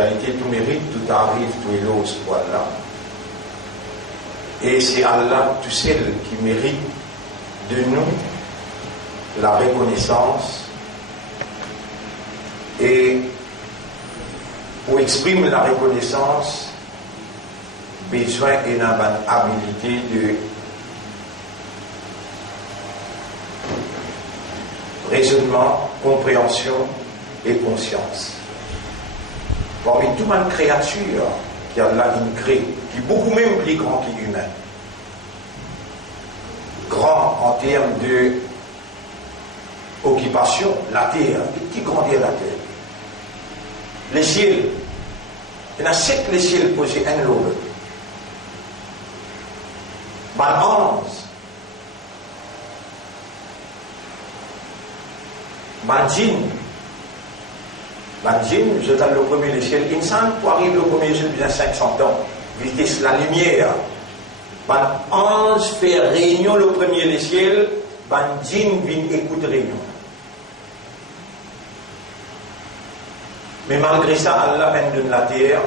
réalité, tout mérite, tout arrive, tout est l'ose pour Allah. Et c'est Allah tout seul qui mérite de nous la reconnaissance. Et pour exprimer la reconnaissance, besoin et une habilité de raisonnement, compréhension et conscience. Parmi toute une créature qui a là une crée, qui est beaucoup même plus grand que l'humain. Grand en termes de occupation, la terre, qui grandit la terre. Les ciels, il y a 7 les ciels posés un lobe. Ban 11. Ban djinn, je donne le premier les ciels. Insan, pour arriver au premier ciel, il y a 500 ans. Vitesse la lumière. Ban 11 fait réunion le premier les ciels. Ban djinn vient écouter réunion. Mais malgré ça, Allah donne la terre,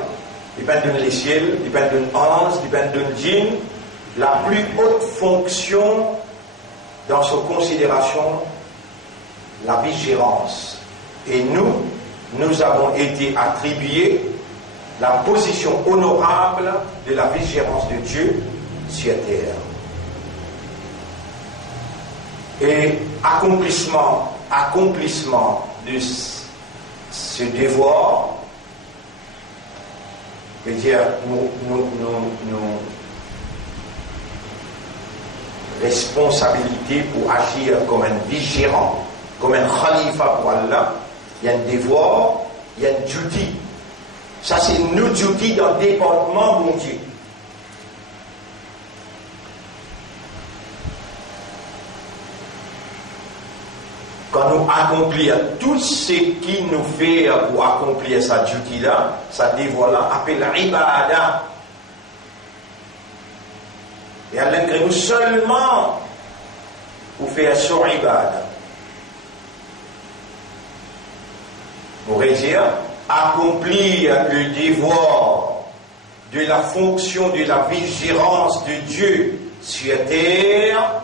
il donne les ciels, il donne ange, il donne djinn. La plus haute fonction dans sa considération, la vigilance. Et nous avons été attribués la position honorable de la vigilance de Dieu sur terre. Et accomplissement de ce devoir, veut dire nous responsabilité pour agir comme un vigilant, comme un khalifa pour Allah. Il y a un devoir, il y a un duty. Ça c'est nos duty dans le département mon Dieu. Quand nous accomplissons tout ce qui nous fait pour accomplir sa duty là, sa devoir là, appelle ibada. Et Allah crée nous seulement pour faire son ibada. Pour dire, accomplir le devoir de la fonction de la vigilance de Dieu sur terre,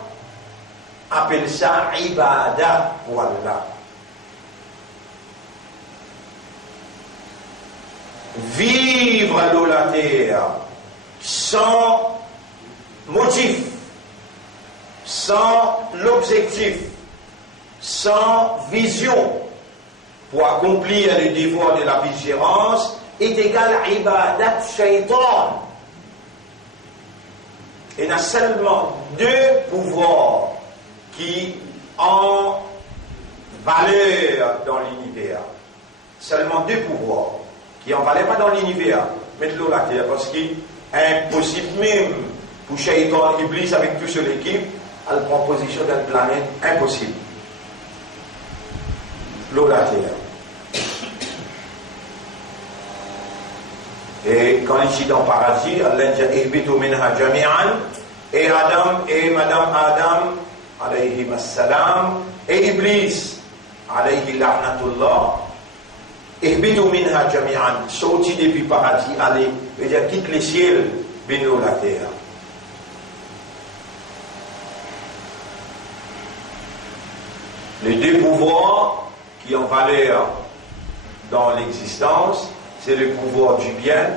appelle ça ibada pour Allah. Vivre dans la terre sans motif, sans l'objectif, sans vision pour accomplir le devoir de la vigilance est égal à ibadat shaitan. Il y a seulement 2 pouvoirs qui ont valeur dans l'univers. Seulement 2 pouvoirs qui en valent pas dans l'univers. Mettez-le la terre parce qu'il est impossible même pour Shaitan Iblis avec toute son équipe, elle prend position dans la planète, impossible. L'eau la terre. Et quand il est dans le paradis, Allah dit ihbitu minha jami'an, et Adam et Madame Adam alayhi assalam et Iblis alayhi la'natullah ihbitu minha jami'an, sorti depuis le paradis, allez, c'est-à-dire quitte les ciels, venez la terre. Les 2 pouvoirs qui ont valeur dans l'existence, c'est le pouvoir du bien,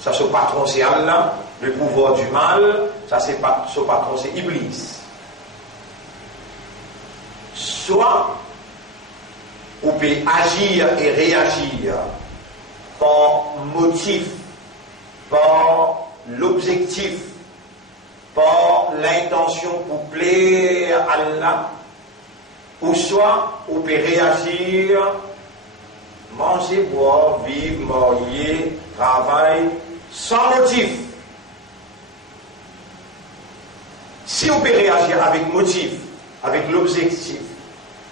ça son patron c'est Allah, le pouvoir du mal, ça c'est son patron c'est Iblis. Soit on peut agir et réagir par motif, par l'objectif, par l'intention pour plaire à Allah, ou soit on peut réagir, manger, boire, vivre, marier, travailler, sans motif. Si on peut réagir avec motif, avec l'objectif,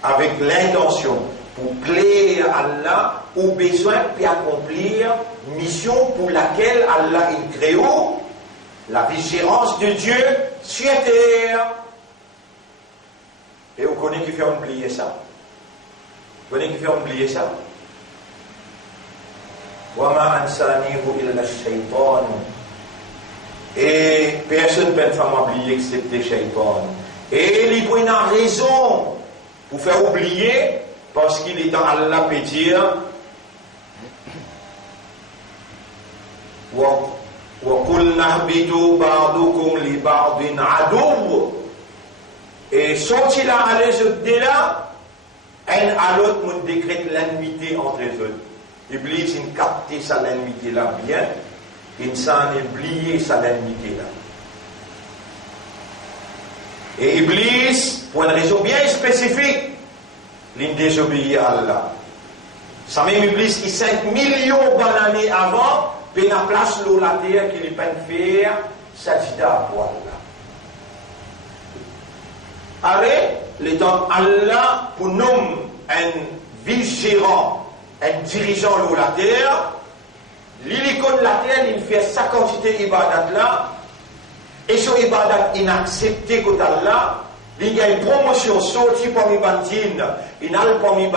avec l'intention, pour plaire à Allah, au besoin pour accomplir mission pour laquelle Allah est créé, la vigilance de Dieu sur terre. Et on connaît qui fait oublier ça. On connaît qui fait oublier ça. وَمَا أَنْسَانِهُ إِلَّا الشَّيْطَانُ. Et personne ne peut m'oublier excepté Shaitan. Et il prend une raison pour faire oublier, parce qu'il est dans Allah peut dire وَقُلْنَا اهْبِطُوا بَعْضُكُمْ لِبَعْضٍ عَدُوٌّ. Et sont-ils là à les de là, un à l'autre, on décrète l'ennemité entre eux. Iblis, il capte sa l'ennemité là bien, il s'en oublié sa l'ennemité là. Et Iblis, pour une raison bien spécifique, il désobéit à Allah. Ça même Iblis qui 5 millions d'années avant, il a place l'eau la terre qu'il peut faire sajda pour Allah. Allez, l'étant Allah pour nous un vice-gérant, un dirigeant de la terre, l'hélicon de la terre, il fait sa quantité d'ibadat là, et son ibadat inaccepté côté Allah, il y a une promotion sortie parmi les djinns, il y a parmi les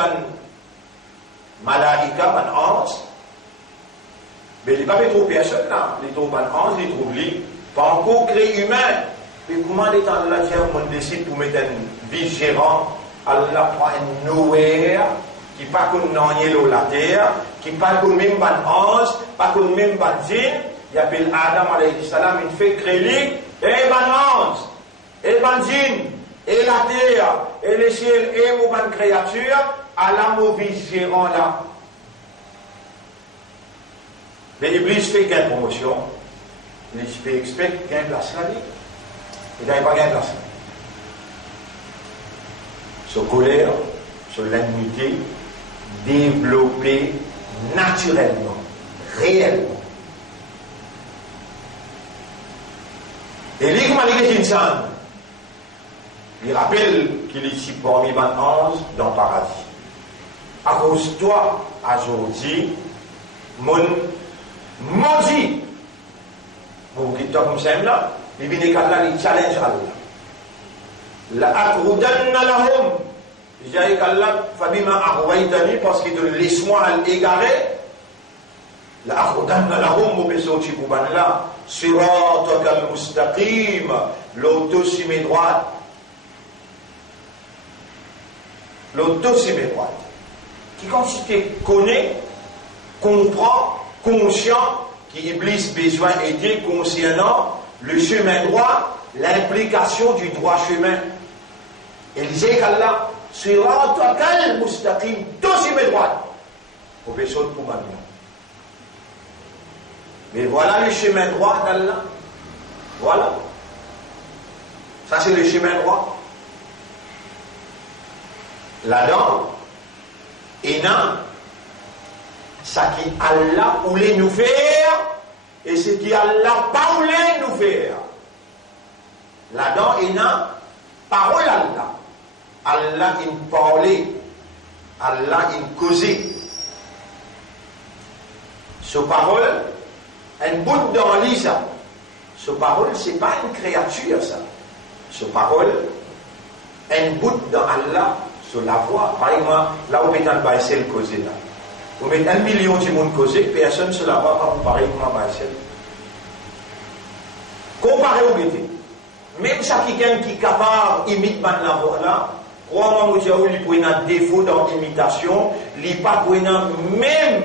malaïka, les anges, mais il n'y a pas trop de personnes là, les trop anges, les trop lui, pas encore créé humain. Et comment les temps de la terre, on décide pour mettre un vice-gérant, Allah prend un nowhere, qui pas qu'on n'en la terre, qui pas qu'on même ban ange, pas qu'on même ban djinn, il appelle Adam alayhi salam, il fait créer, et ban ange, et ban djinn, et la terre, et les ciels, et mon ban créature, à la mauvaise gérant là. Mais Iblis fait quelle promotion? Il fait exprès qu'il y a une place là. Il n'avait pas gagné place. Sur colère, sur l'ennemité, développée naturellement, réellement. Et lui, comment il est il rappelle qu'il est ici parmi les anges dans le paradis. À cause de toi, aujourd'hui, mon maudit, mon qui toi comme ça là, il vient qu'Allah, il challenge Allah. La akrudanna lahum. Je dis qu'Allah, Fabima arwaïtani, parce qu'il te laisse-moi à l'égarer. La akrudanna lahum, mon besoin de Kouban là, siratak al-mustaqim, l'auto-simé droite. L'auto-simé droite. Qui quand tu te connais, comprend, conscient, qui Iblis besoin d'aider concernant le chemin droit, l'implication du droit chemin. Et il disait qu'Allah, siratakal mustaqim, tout chemin droit. Au besoin de Kouban. Mais voilà le chemin droit d'Allah. Voilà. Ça c'est le chemin droit. Là-dedans, et non, ça qui Allah voulait nous faire et ce qui Allah pas voulait nous faire. Là-dedans, et non, parole Allah. Allah il parlait, Allah il causait. Ce parole, un bout dans l'isa. Ce parole, c'est pas une créature, ça. Ce parole, un bout dans Allah. Sur la voie, par exemple, là où on va essayer de causer là. Vous mettez 1 million de monde causé, personne sur la voie va vous parler comment on va essayer. Comparé au BT. Même ça quelqu'un qui est capable d'imiter la voie là, crois-moi, il peut y avoir un défaut dans l'imitation, il n'a pas pour même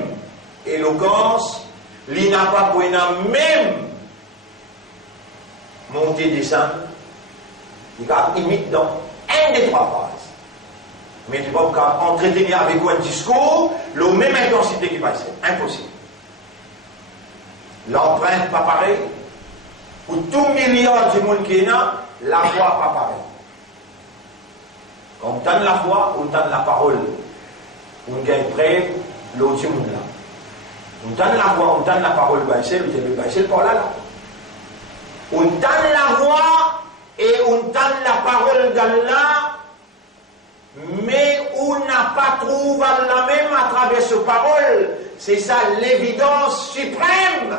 éloquence, il n'a pas pour même montée descendre, il imite dans un des 3 phrases. Mais tu ne peux pas entretenir avec vous un discours, la même intensité qui va être. Impossible. L'empreinte pas pareil. Pour tout milliard de monde qui est là, la voix pas pareil. Quand on donne la voix, on donne la parole. On gagne près, l'autre monde là. On donne la voix, on donne la parole, c'est le par là. On donne la voix et on donne la parole d'Allah. Mais on n'a pas trouvé la même à travers ce parole. C'est ça l'évidence suprême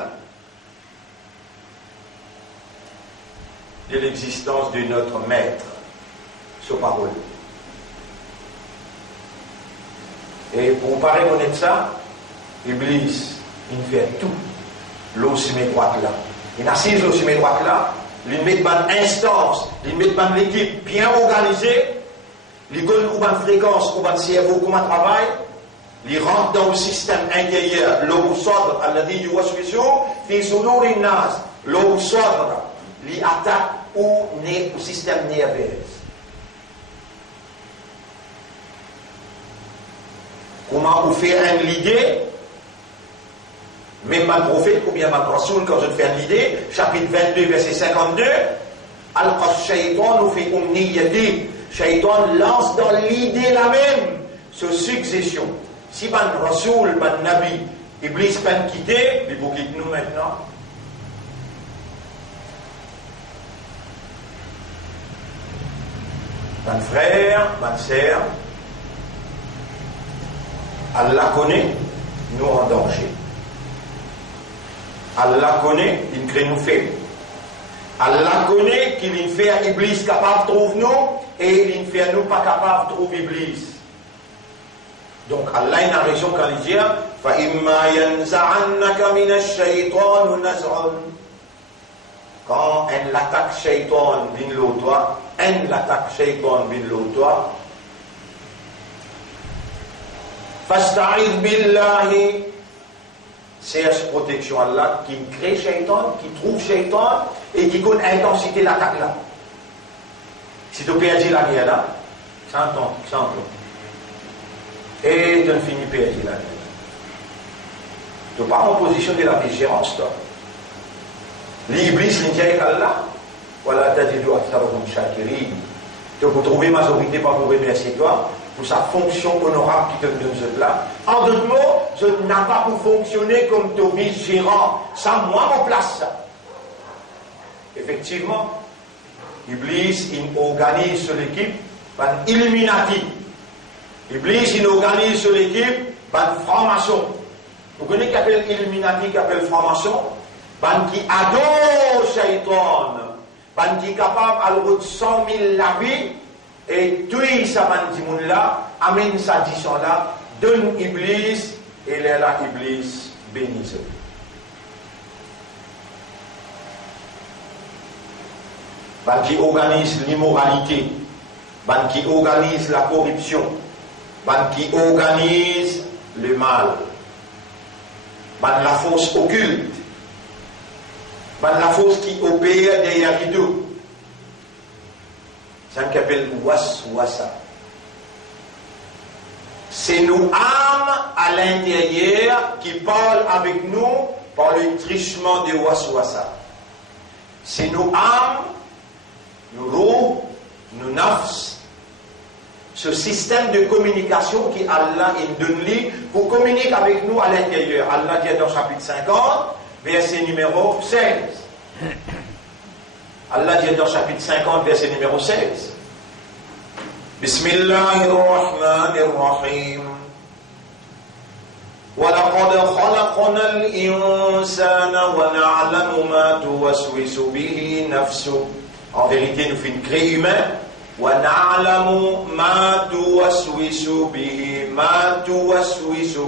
de l'existence de notre maître, ce parole. Et pour parler de ça, Iblis, il fait tout. L'eau met droite là. Il assise l'eau met droite là. Il met une instance, il met une équipe bien organisée. Il connaît une fréquence, une cerveau, comment travail. Il rentre dans le système intérieur. L'eau sort, alladhi yuwaswisu fi suduri nas. L'eau sort, il attaque au système nerveux. Comment vous faire une idée? Même ma prophète ou bien ma rasoul, quand je fais une idée, chapitre 22, verset 52, Al-Qas-Shaytan nous fait umniyati. Shaytan lance dans l'idée la même, ce succession. Si ban rasoul, ban nabi, Iblis peut quitter, il faut quitter nous maintenant. Ban frère, ban sœur, Allah connaît, nous en danger. Allah connaît, il crée nous faibles. Allah connaît qu'il fait un Iblis capable de trouver nous et il fait nous pas capable de trouver Iblis. Donc Allah a une raison quand il dit فَإِمَّا يَنْزَعَنَّكَ مِنَ الشَّيْطَانُ نَزْعٌ. Quand elle l'attaque shaitan bin l'autre, elle l'attaque shaitan bin l'autre. Fasta'id billahi. Cherche protection à Allah qui crée shaitan, qui trouve shaitan et qui connaît l'intensité de l'attaque là. Si tu perds la guerre là, 100 ans. Et tu ne finis pas la guerre. Tu n'es pas en position de la vigilance, toi. L'Iblis, l'Indiaïk Allah, voilà, tu as dit, tu peux trouver majorité pour remercier toi, pour sa fonction honorable qui te donne ce là. En d'autres mots, je n'ai pas pour fonctionner comme ton vice-gérant, sans moi, mon place ça. Effectivement, Iblis, il organise sur l'équipe par Illuminati. Iblis, il organise sur l'équipe par franc-maçon. Vous connaissez qui appelle Illuminati, qui appelle franc-maçon? Ban qui adore Shaitan, ban qui est capable à l'autre 100 000 la vie, et tout ça ban dit là, amène sa disant là, donne Iblis, et là Iblis bénisse. Ban qui organise l'immoralité, ban qui organise la corruption, ban qui organise le mal, ban la force occulte, la force qui opère derrière les deux. C'est ce qu'on appelle waswasa. C'est nos âmes à l'intérieur qui parlent avec nous par le trichement de waswasa. C'est nos âmes, nos ruh, nos nafs, ce système de communication qui Allah donne pour communiquer avec nous à l'intérieur. Allah dit dans chapitre 50, verset numéro 16. Allah dit dans chapitre 50, verset numéro 16. Bismillahirrahmanirrahim. وَلَقَدْ خَلَقْنَا الْإِنسَانَ وَنَعْلَمُ مَا تُوَسْوِسُ بِهِ نَفْسُهُ. En vérité, nous faisons créer humain. وَنَعْلَمُ مَا تُوَسْوِسُ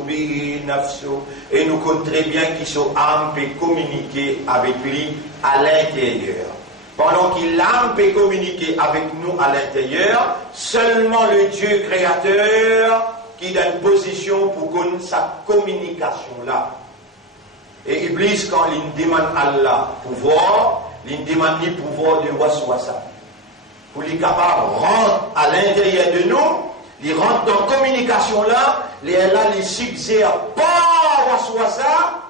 بِهِ نَفْسُهُ. Et nous connaissons très bien qu'ils sont âmes peut communiquer avec lui à l'intérieur. Pendant qu'il l'âme peut communiquer avec nous à l'intérieur, seulement le Dieu créateur qui a une position pour connaître sa communication là. Et Iblis, quand il demande à Allah pouvoir, il demande le pouvoir de waswasa. Pour lui capable de rentrer à l'intérieur de nous, il rentre dans la communication là, il suggère par waswasa,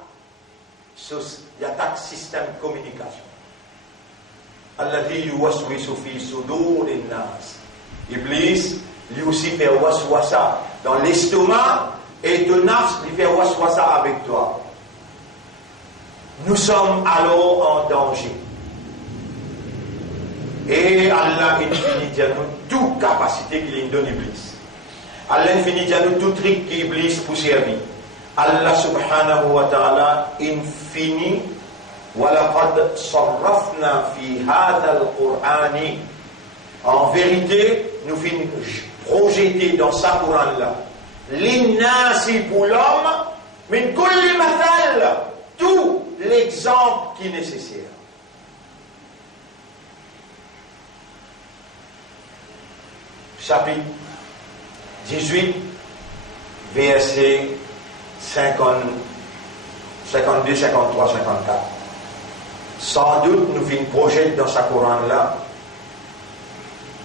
il attaque le système de communication. Alladhi yuwaswisu fi suduri nas. Iblis, lui aussi fait waswasa dans l'estomac et de nafs, il fait waswasa avec toi. Nous sommes alors en danger. Et Allah infini dit à nous toute capacité qu'il donne Iblis. Allah infini dit à nous tout truc qu'Iblis pour servir. Allah subhanahu wa ta'ala infini وَلَقَدْ صَرَّفْنَا فِي هَذَا الْقُرْآنِ. En vérité, nous finissons projeter dans ce Coran-là. L'innasi pour l'homme, min kulli mathal, tout l'exemple qui est nécessaire. Chapitre 18, verset 52, 53, 54. Sans doute, nous finissons projet dans sa Coran là,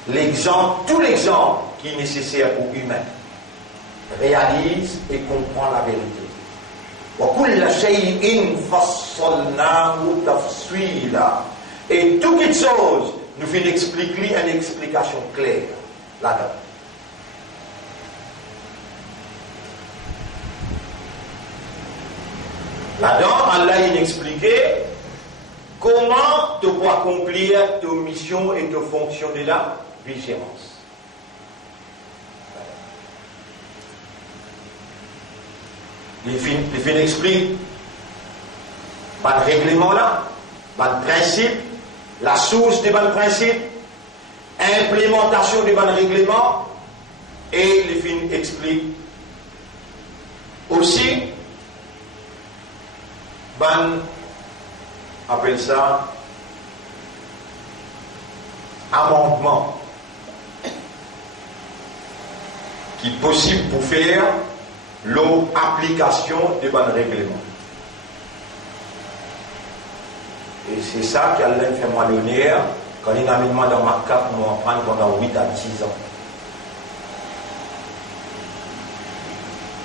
l'exemple, tout l'exemple qui est nécessaire pour l'humain, réalise et comprend la vérité. Et toute chose, nous finissons expliquer une explication claire là-dedans. Là-dedans, Allah a expliqué comment tu peux accomplir ta mission et ta fonction de la vigilance. Il fin explique par le règlement là, par le principe, la source des bons principes, implémentation des bons règlements, et il fin explique aussi, appelle ça amendement qui est possible pour faire l'application des bons règlements. Et c'est ça qu'Allah fait moi l'honneur quand il m'a mis dans ma cape pour m'apprendre pendant 8 à 10 ans.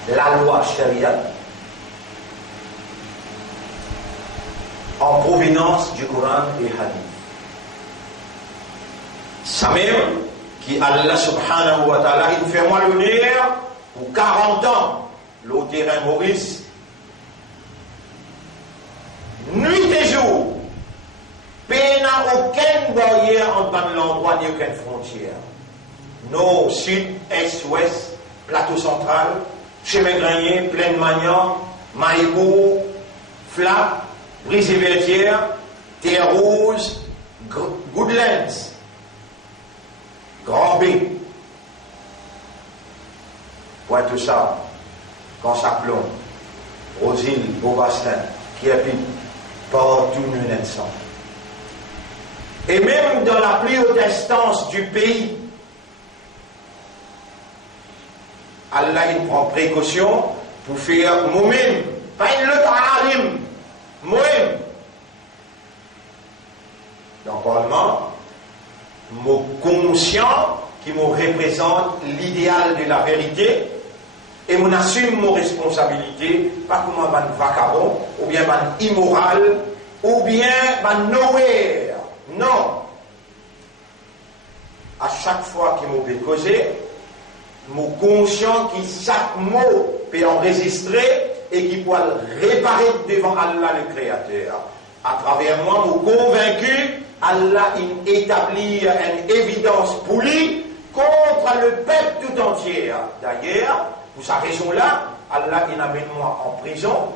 La loi Sharia en provenance du Coran et Hadith. Ça même qui Allah subhanahu wa ta'ala il fait moi l'honneur pour 40 ans le terrain Maurice nuit et jour pays n'a aucune barrière entre l'endroit ni aucune frontière. Nord, sud, est, ouest, plateau central, chemin granier, plaine Magnan, Maïbourg, Flap, Brise-et-Vertière, Terre Rouge, Goodlands, Grand B, Pointe-Sable, Cansapelon, Rosille, Beaubassin, Kiapit, partout nous naissons. Et même dans la plus haute instance du pays, Allah il prend précaution pour faire moi-même, pas une lutte à alim, moi-même. Dans le Parlement, mon conscient qui me représente l'idéal de la vérité et mon assume mon responsabilité, pas comme un vagabond, ou bien un immoral, ou bien un nowhere. Non. À chaque fois qu'il m'a causé, mon conscient qui chaque mot peut enregistrer et qui peut réparer devant Allah le Créateur. À travers moi, mon convaincu, Allah il établit une évidence pour lui contre le peuple tout entier. D'ailleurs, pour sa raison-là, Allah il amène moi en prison.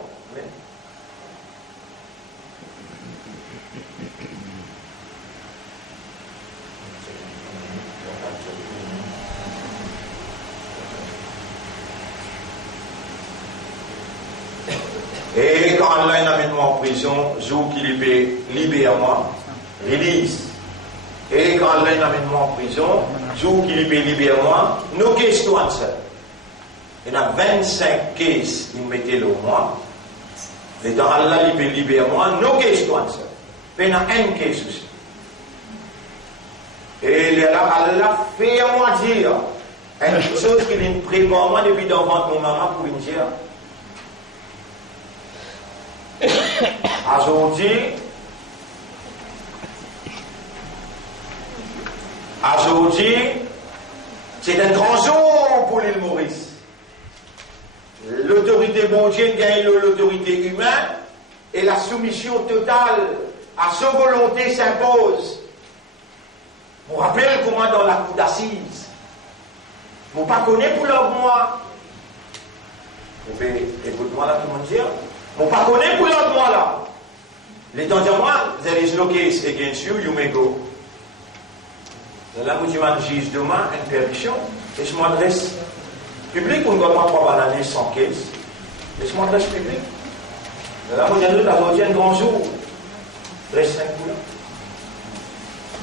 Et quand Allah m'amène moi en prison, jour qu'il libère moi, release. Et quand Allah m'amène moi en prison, jour qu'il libère moi, no case to answer. Il y a 25 cases, il mettait le moi. Et quand Allah libère moi, no case to answer. Mais il y a un case aussi. Et là, Allah fait à moi dire une chose qu'il me prépare moi depuis d'enfant mon maman pour me dire. Aujourd'hui, c'est un grand jour pour l'île Maurice. L'autorité mondiale gagne l'autorité humaine et la soumission totale à sa volonté s'impose. On rappelle comment dans la cour d'assises, vous ne pas connaissez pour leur moi. Écoute-moi là, tout le monde dit. On ne connaît pas pour l'autre moi là. Les temps de moi, there is no case against you, you may go. Là, vous imaginez demain une perdition, et je m'adresse public, on ne doit pas 3 bananes sans case. Laisse-moi t'expliquer. Là, moi, j'ai aujourd'hui un grand jour. Reste 5 coups là.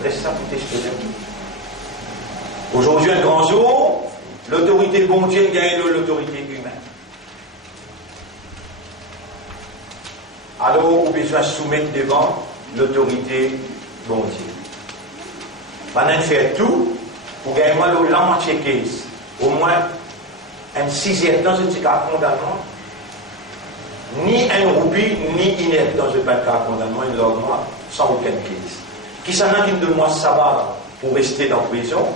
Reste ça pour t'expliquer. Aujourd'hui, un grand jour, l'autorité bon Dieu gagne l'autorité humaine. Alors, on a besoin de soumettre devant l'autorité bon Dieu. Maintenant, faire tout pour gagner la moitié case. Au moins, un 6e dans un petit cas condamnement. Ni un roupie, ni inepte dans un cas condamnement, il leur moi sans aucun case. Qui s'en a qui me donne moi sabbat pour rester dans la prison?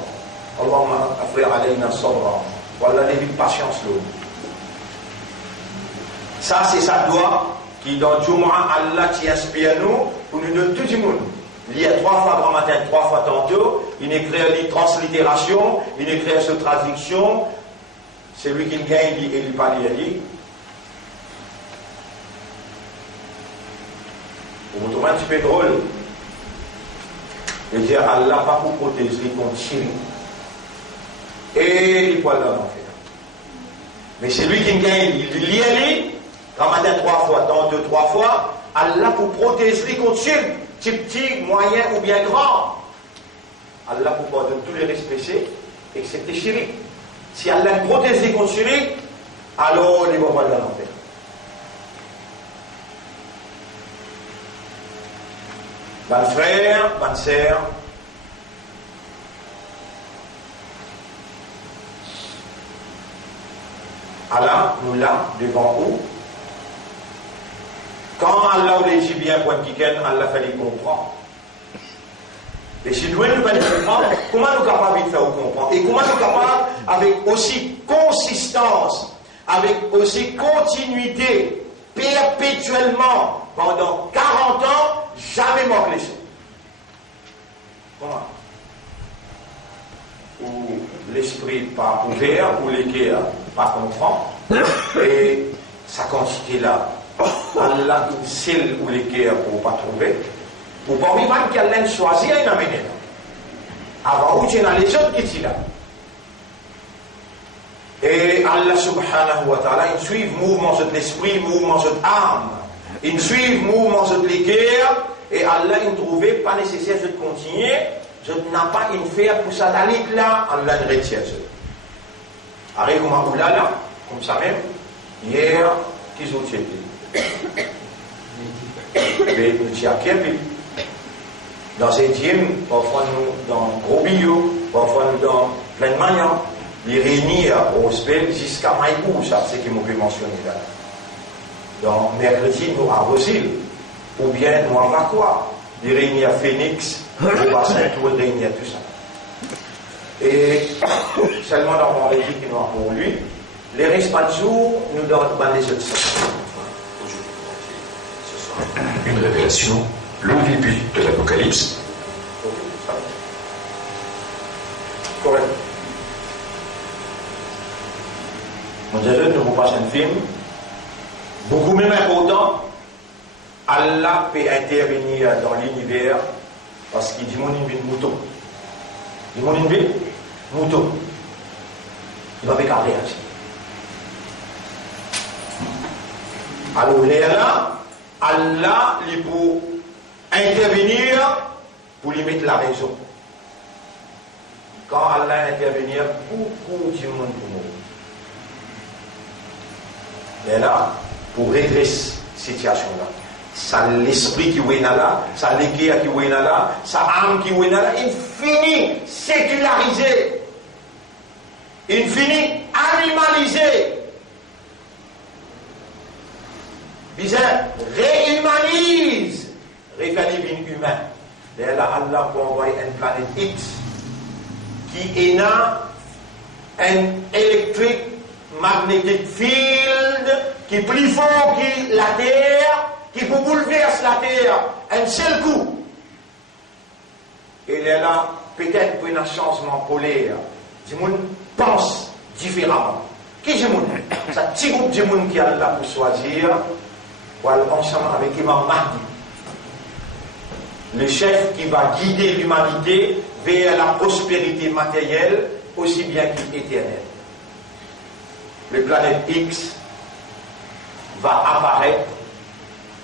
Allah m'a fait aller dans son rang. Voilà des patience là. Ça, c'est sa doigt qui, dans Jumu'ah, Allah qui inspire nous pour nous donner tout le monde. Il y a 3 fois grand matin, 3 fois tantôt. Il écrit une translittération, il écrit une traduction. C'est lui qui gagne et il parle, il dit. Pour vous trouver un petit peu drôle, il dit Allah pas pour protéger contre Chiri. Et il peut aller en enfer. Mais c'est lui qui gagne, il lit, grand matin 3 fois, tantôt 3 fois. Allah pour protéger contre Chiri. Petit, moyen ou bien grand. Allah pour pardonner tous les respects, excepté Chiri. Si Allah protège contre Chiri, alors il ne va pas aller en enfer. Bonne frère, bonne sœur, Allah nous l'a devant vous. Quand Allah nous dit bien point qui Allah fait les comprendre. Et si nous ne pas les comprendre, comment nous sommes capables de faire comprendre? Et comment nous sommes capables, avec aussi consistance, avec aussi continuité, perpétuellement, pendant 40 ans, jamais manquer les choses. Comment? Ou l'esprit pas ouvert, ou l'équerre pas comprend, et sa quantité là, Allah une seule ou l'équerre pour pas trouver, ou pas même qu'elle choisir et l'amener là. Avant où tu as les autres qui sont là. Et Allah subhanahu wa ta'ala, il suit le mouvement de l'esprit, le mouvement de l'âme. Il suit le mouvement de l'équerre, et Allah, il ne trouvait pas nécessaire de continuer. Je n'ai pas une faire pour ça d'aller là, Allah ne retient ça. Arrête comment vous là, comme ça même, hier, qu'ils ont été. Mais nous sommes à dans un gym, parfois nous dans gros bio, parfois nous dans plein de manières. Les réunir au hospital jusqu'à Maïbou, ça c'est ce qui m'a mentionné là. Donc mercredi, nous à Rosil, ou bien nous à Vacois, les réunir à Phoenix, au bassin, tout le réunir tout ça. Et seulement dans mon régie qui nous a pour lui, les restes pas de jour, nous donnent les autres choses. Une révélation, le début de l'Apocalypse. Correct. On dirait que nous passons un film, beaucoup même important. Allah peut intervenir dans l'univers parce qu'il dit mon une mouton. Il dit mon une mouton. Il va avec un réagir. Alors là, Allah il peut intervenir pour lui mettre la raison. Quand Allah intervenir, beaucoup du monde pour mourir. Mais là, pour redresser cette situation-là, ça l'esprit qui est là, ça l'équerre qui est là, ça âme qui est là, il finit sécularisé, il finit animalisé. Bizarre, réhumanise, récalibre humain. Et là, Allah peut envoyer une planète X qui est là, un électrique magnetic field qui est plus fort que la Terre, qui peut bouleverser la Terre un seul coup. Et là, peut-être pour un changement polaire, les gens pensent différemment. Qui est le monde? C'est un petit groupe de monde qui est là pour choisir, pour aller ensemble avec Imam Mahdi, le chef qui va guider l'humanité vers la prospérité matérielle aussi bien qu'éternelle. Les planètes X, va apparaître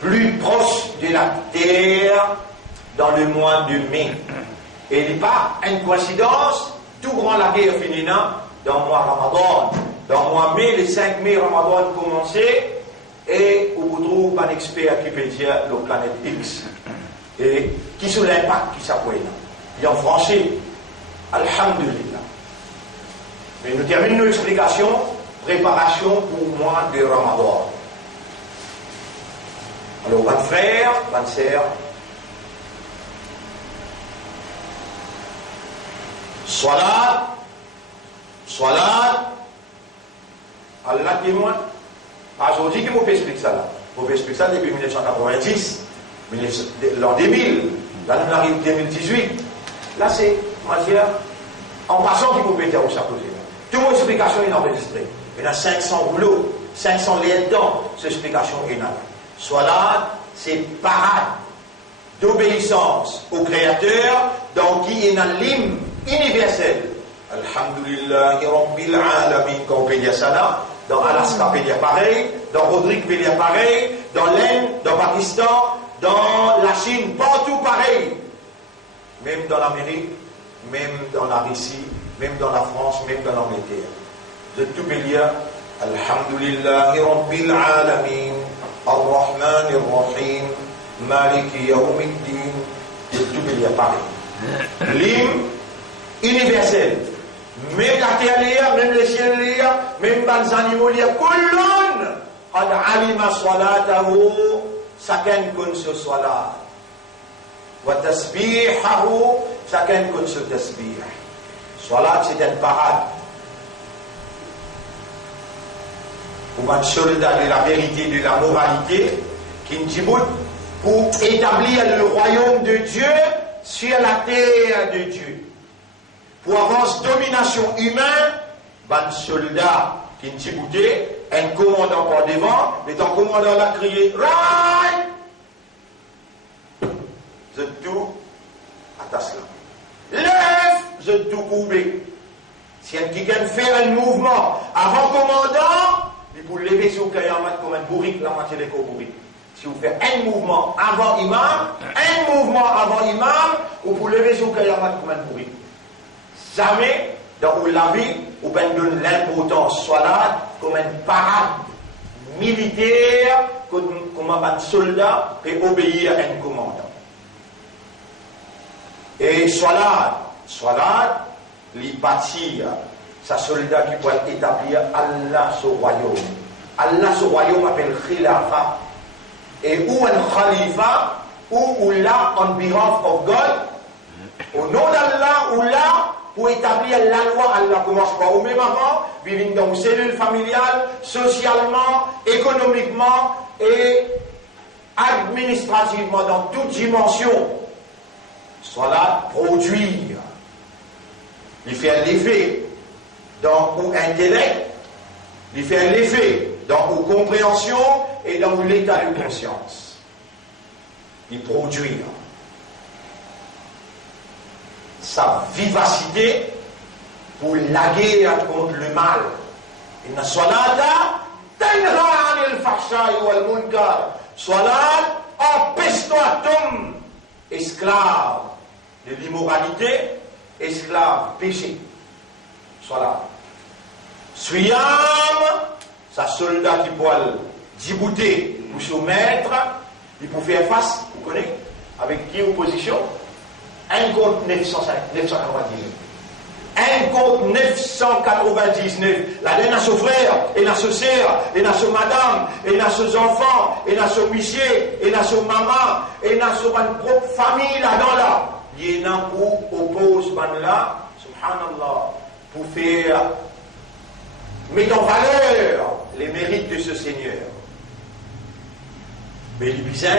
plus proche de la terre dans le mois de mai. Et il n'est pas une coïncidence, tout grand la guerre féminin dans le mois Ramadan. Dans le mois mai, le 5 mai, Ramadan a commencé, et on vous trouve un expert qui peut dire la planète X. Et qui sur l'impact qui s'appuie là. Il en français, Alhamdulillah. Mais nous terminons nos explications, préparation pour le mois de Ramadan. Alors, bonne frère, bonne sœur, Salat, Allah témoin. Aujourd'hui, qui vous explique ça là? Vous explique ça depuis 1990, l'an 2000, là nous arrivons en 2018. Là c'est matière, en passant qui vous peut dire où ça pose. Toute vos explications sont enregistrées. Il y a 500 rouleaux, 500 liens dedans, cette explication est là. Salat, c'est parade d'obéissance au Créateur, dans qui il y a un hymne universel. Alhamdulillahi Rabbil Alamin, quand on peut dire ça là, dans Alaska, on peut dire pareil, dans Rodrigue, on peut dire pareil, dans l'Inde, dans Pakistan, dans la Chine, partout pareil. Même dans l'Amérique, même dans la Russie, même dans la France, même dans l'Angleterre. De tout peut dire Alhamdulillahi Rabbil Alamin, Ar-Rahman Ar-Rahim, Maliki Yawmiddin. De tout peut dire pareil. L'hymne universel. Même la terre, même les ciels, même les animaux, kullun qad alima salatahu sakan kun su salat wa tasbihahu sakan kun su tasbih. Salat, c'est une parade pour un soldat de la vérité, de la moralité, qui nous dit pour établir le royaume de Dieu sur la terre de Dieu. Pour avoir cette domination humaine, un soldat qui nous dit un commandant par devant, et un commandant l'a crié Right! Je tout à cela. Lève, je tout coupé. Si un qui vient faire un mouvement avant commandant, il faut lever sur le caillamate comme un bourrique, la moitié des bourriques. Si vous faites un mouvement avant imam, vous pouvez lever sur le caillamate comme un bourrique. Jamais, dans la vie, on peut donner l'importance soit comme une parade militaire, comme un soldat peut obéir à un commandant. Et salat, il bâtit sa soldat qui pourrait établir Allah son royaume. Allah son royaume appelle Khilafa. Et où un Khalifa, où là, on behalf of God, au nom d'Allah, ou là, pour établir la loi, Allah commence pas au même moment, vivant dans une cellule familiale, socialement, économiquement et administrativement, dans toute dimension. Soit produire. Il fait l'effet dans l'intellect, il fait l'effet dans la compréhension et dans l'état de conscience. Il produit sa vivacité pour la guerre contre le mal. Inna salata tanha anil fahsha'i wal munkar. Salat empêche-toi, Tom, esclave de l'immoralité, esclave péché. Salat. Suyam, sa soldat qui peut dibouter pour soumettre, il peut faire face, vous connaissez, avec qui opposition? 1 contre 999. 1 contre 999. La donne à son frère, et à sa sœur, et à sa madame, et à ses enfants, et à son monsieur, et à sa maman, et à sa propre famille là-dedans là. Il y en a pour opposer là, subhanallah, pour faire mettre en valeur les mérites de ce Seigneur. Mais les besoins,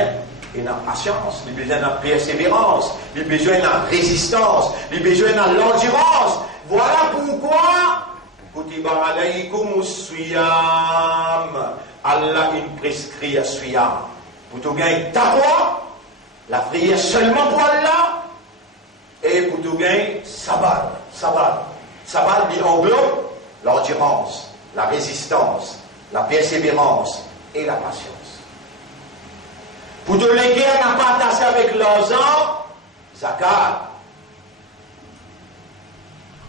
il a patience, les besoins de persévérance, les besoins de résistance, les besoins de l'endurance. Voilà pourquoi Kutiba alaykum siyam. Allah il prescrit à siyam. Pour tout gagner taqwa, la prière seulement pour Allah, et pour tout gagner sabbat. Sabbat il englobe l'endurance, la résistance, la persévérance, et la patience. Pour te léguer n'a pas attaché avec l'argent, zakat.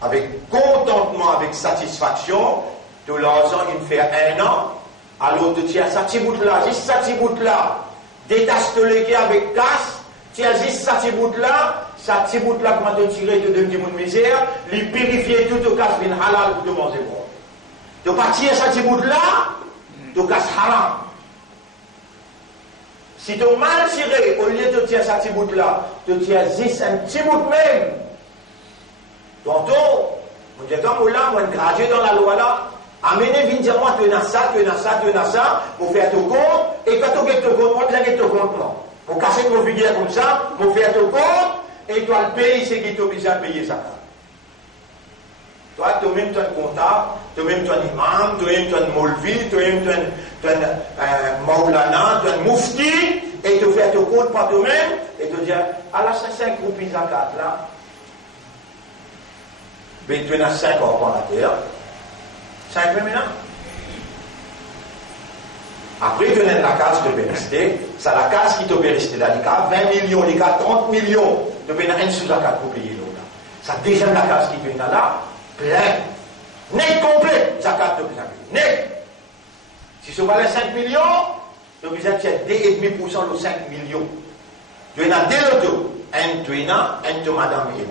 Avec contentement, avec satisfaction, de l'argent, il fait 1 an, alors tu tiens ça petit bout là, juste ça petit bout là, détache te léguer avec casse, tiens juste ça petit bout là, ça petit bout là, comment te tirer de petit bout de misère, lui purifier tout au casse, bin halal pour te manger bon. Tu pas tirer ça petit bout là, tu casse haram. Si tu mal tiré, au lieu de tirer ça petit bout là, tu tiens juste un petit bout même. Tantôt, on dit comme là, on est gradué dans la loi là, amenez, viens dire moi, tu as ça, pour faire ton compte, et quand tu as ton compte, moi, tu as ton compte là. Pour casser ton filière comme ça, pour faire ton compte, et toi, le pays, c'est qui t'oblige à payer ça. Toi, toi-même, tu es un comptable, toi-même, tu es un imam, toi-même, tu es un molvi, toi-même, tu es un maulana, tu es un moufti, et tu fais ton compte par toi-même, et tu dis, à la 5 roupies à 4 là, mais tu as 5 ans par la terre, 5 maintenant. Après, tu as la case de Béresté, c'est la case qui te Béresté, là, 20 millions, les cas 30 millions, tu as un sous-zakat pour payer l'autre. Ça déjà la case qui vient là, plein, net complet, zakat de besoin, net. Si ce valait 5 millions, tu as besoin de 2,5% de 5 millions. Tu as deux lotos, un tu as, un tu madame et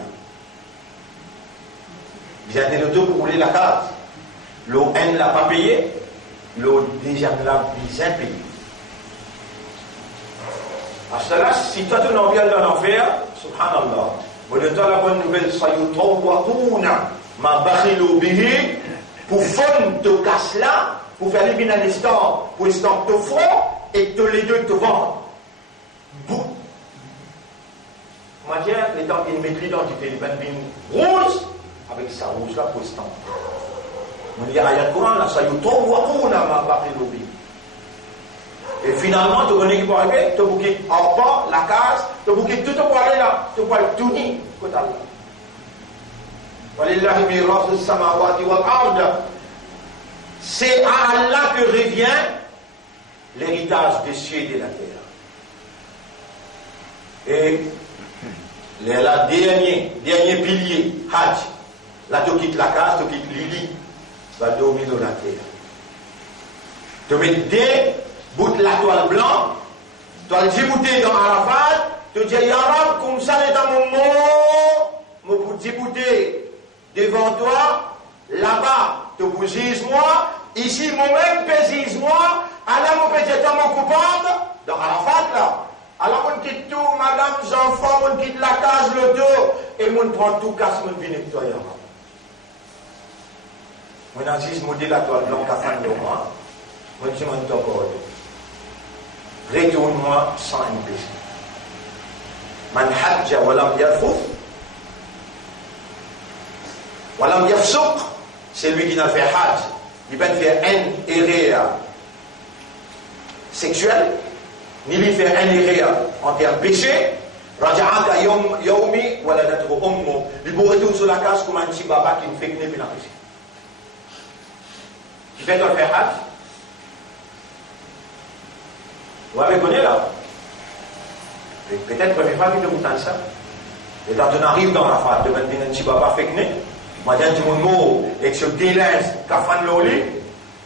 il y a des lotos pour rouler la case. L'eau N ne l'a pas payé, l'eau déjà l'a bien payé. À cela, si toi tu n'en viens dans l'enfer, subhanallah, vous donne la bonne nouvelle, ma bakhilou bihi, pour fondre te casse là, pour faire les un instant, pour l'instant te front, et que les deux te vendent. Boum. Moi, tiens, les temps qu'ils mettent l'identité, les bennes rouge, avec sa rouge là pour l'instant. On dit ayat Coran là, ça y est, et finalement, tu connais qui peut arriver, tu bouquet en bas, la case, tu bouquet tout pour aller là, tu peux aller tout ni, côté là. C'est à Allah que revient l'héritage des cieux et de la terre. Et le dernier pilier, Hajj. Là, tu quittes la case, tu quittes Lili, tu vas dormir dans la terre. Tu mets des bouts de la toile blanche, tu vas le débouter dans Arafat, tu dis, Ya Rab, comme ça, est dans mon mot, pour débouter devant toi, là-bas, tu bougises moi, ici, moi-même, pésise moi, Allah, mon petit mon coupable, dans Arafat, là. Alors, on quitte tout, madame, enfants, on quitte la case, le dos, et on prend tout, casse, on vient avec toi, Ya Rab. Mon Aziz me dit la toile blanche à fin de moi. Moi, je m'en encore. Retourne-moi sans un péché. Man hajja walam yarfuth. Walam yafsuq. C'est lui qui n'a fait hajj. Il va faire un erreur sexuel. Ni lui faire un erreur en termes de péché. Raja'aka yawmi waladatu ummu. Il vous retourne sur la case comme un petit baba qui ne fait que ne pas péché. Tu fais ton faire hajj. Vous avez connu là. Peut-être première fois que tu entends ça. Et quand on arrive dans la fête, tu vas dire un petit baba fait que ne. Moi, j'ai dit mon mot, et que ce délinge, kafan loli,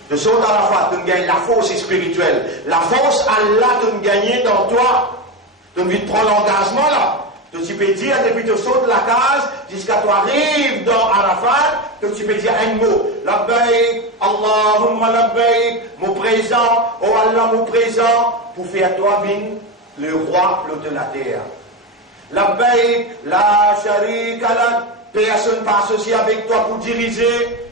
de sorte à la fête, tu gagnes la force spirituelle. La force Allah, tu gagnes dans toi. Tu veux prendre l'engagement là. Tu peux dire, depuis que tu sautes la case, jusqu'à tu arrives dans Arafat, tu peux dire un mot. Labbaik, Allahumma labbaik, mon présent, oh Allah, mon présent, pour faire toi, le roi de la terre. Labbaik, la sharika lak, personne pas associé avec toi pour diriger.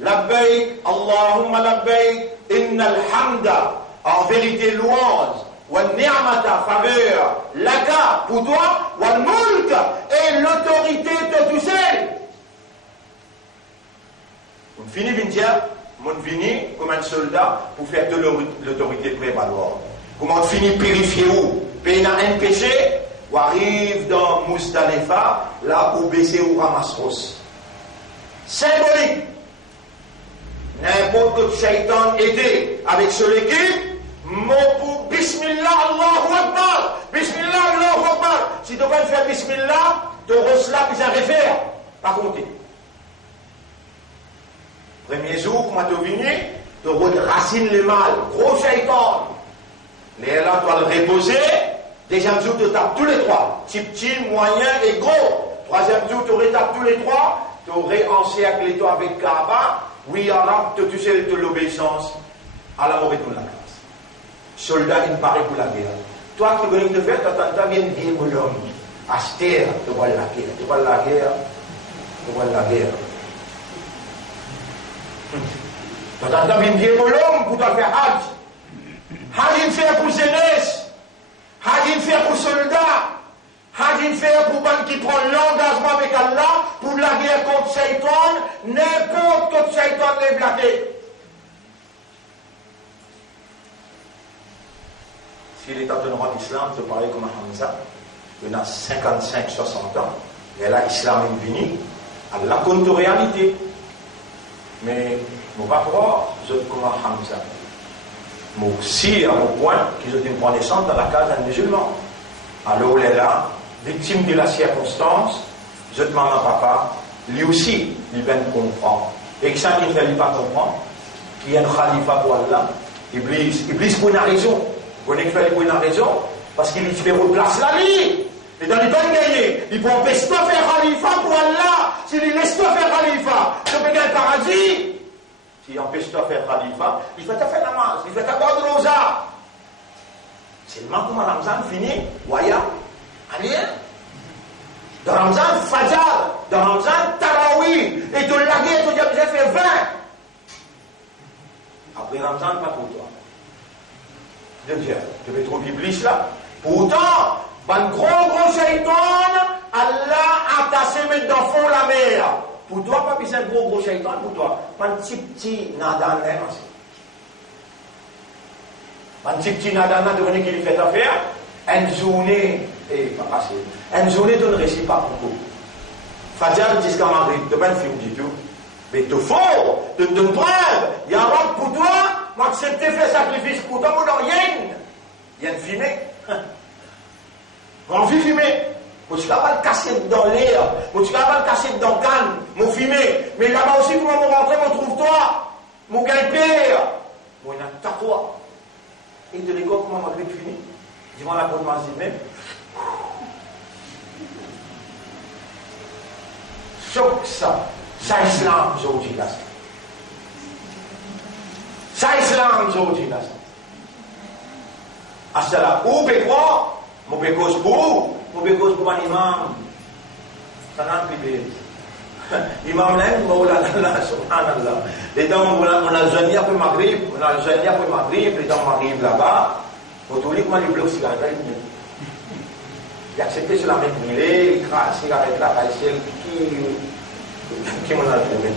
Labbaik, Allahumma labbaik, innal hamda, en vérité louange. Wa-ni'mata, faveur, laka, pour toi, wal-mulk, et l'autorité de tout seul. On finit Vintia, on finit comme un soldat pour faire de l'autorité prévaloir. Comment on finit purifier où? Payer un péché, ou arrive dans Moustalifa, là où baisser ou ramasse. Symbolique. n'importe quel shaitan aidé avec son équipe, mot pour Bismillah, Allahu Akbar, Bismillah, Allahu Akbar. Si tu vas faire Bismillah, tu reçois là, puis ça réfère, pas compter. Premier jour, quand tu viens, tu racines le mal, gros shaitan. Mais là, tu vas le reposer. Deuxième jour, tu tapes tous les trois. Petit, moyen et gros. Troisième jour, tu retapes tous les trois. Tu aurais encerclé toi avec Kaaba. Oui, arabe, tu sais de l'obéissance à la mauvaise de la classe. Soldat, il paraît pour la guerre. Toi, qui veux te faire, tu attends bien dire pour l'homme. Aster, tu vois la guerre. Tu vois la guerre. Tu vois la guerre. Tu attends bien dire pour l'homme pour te faire Hajj. Hajj, il fait pour jeunesse. Hajj, il fait pour soldats. Hajj, il fait pour gens qui prennent l'engagement avec Allah pour la guerre contre Shaitan, n'importe quel Shaitan les blaguer. Si l'État de droit d'Islam se parlait comme Hamza, il y a 55-60 ans, et là, l'Islam est venu, Allah compte réalité. Mais, on va croire, je comme Hamza. Mais aussi, à mon point, qu'ils ont une connaissance dans la case d'un musulman. Alors, il est là, victime de la circonstance, je te maman, papa, lui aussi, il vient de comprendre. Et que ça, il ne fait pas comprendre, qu'il y a un khalifa pour Allah, Iblis pour une raison. Vous connaissez qu'il fait pour une raison, parce qu'il fait replace la vie. Et dans les bonnes gagnées, il peut empêcher de faire khalifa pour Allah. S'il laisse pas faire khalifa, tu peux gagner le paradis. S'il empêche de faire khalifa, il fait ta faire namaz, il fait ta boire de rosa. C'est le moment où Ramzan finit, voyez, allez, dans Ramzan, Fajr, dans Ramzan, Tarawih, et de la guerre, tu as déjà fait 20. Après Ramzan, pas pour toi. De Dieu, tu veux trouver Iblis là. Pourtant, un gros shaitan, Allah a tassé mettre dans le fond la mer. Pour toi, pas besoin de gros shaitan, pour toi. Un petit nadan, aussi. Un petit nadan, devenu qu'il fait affaire, une journée, et pas facile, une journée, tu ne réussis pas beaucoup. Fajr jusqu'à Maghrib, tu ne pas film du tout. Mais il te faut, tu te preuve. Il y a un robe pour toi, moi, je t'ai fait sacrifice pour toi, mon rien. Il y a une fumée. On vit fumer. Moi, tu ne vas pas le casser dans l'air. Moi, tu ne vas pas le casser dans le canne. Mon fumé. Mais là-bas aussi, comment mon rentrer, mon trouve-toi. Mon gagne-père. Moi, il y a un tatouage. Et de l'égo, comment ma grille finit? Dis-moi la bonne masse même. Choc ça. Ça islam, aujourd'hui, là. Ça islam, aujourd'hui, là. À cela, où peut croire? Mon bécos pour un imam. Ça n'a plus de imam l'aime, Mawlana, subhanallah. Les dents, on a le jeûne après Maghrib, les dents m'arrivent là-bas. Au tout comment les blocs cigarettes, il accepte cela avec Millet, il crache cigarette là, qui m'en a trouvé.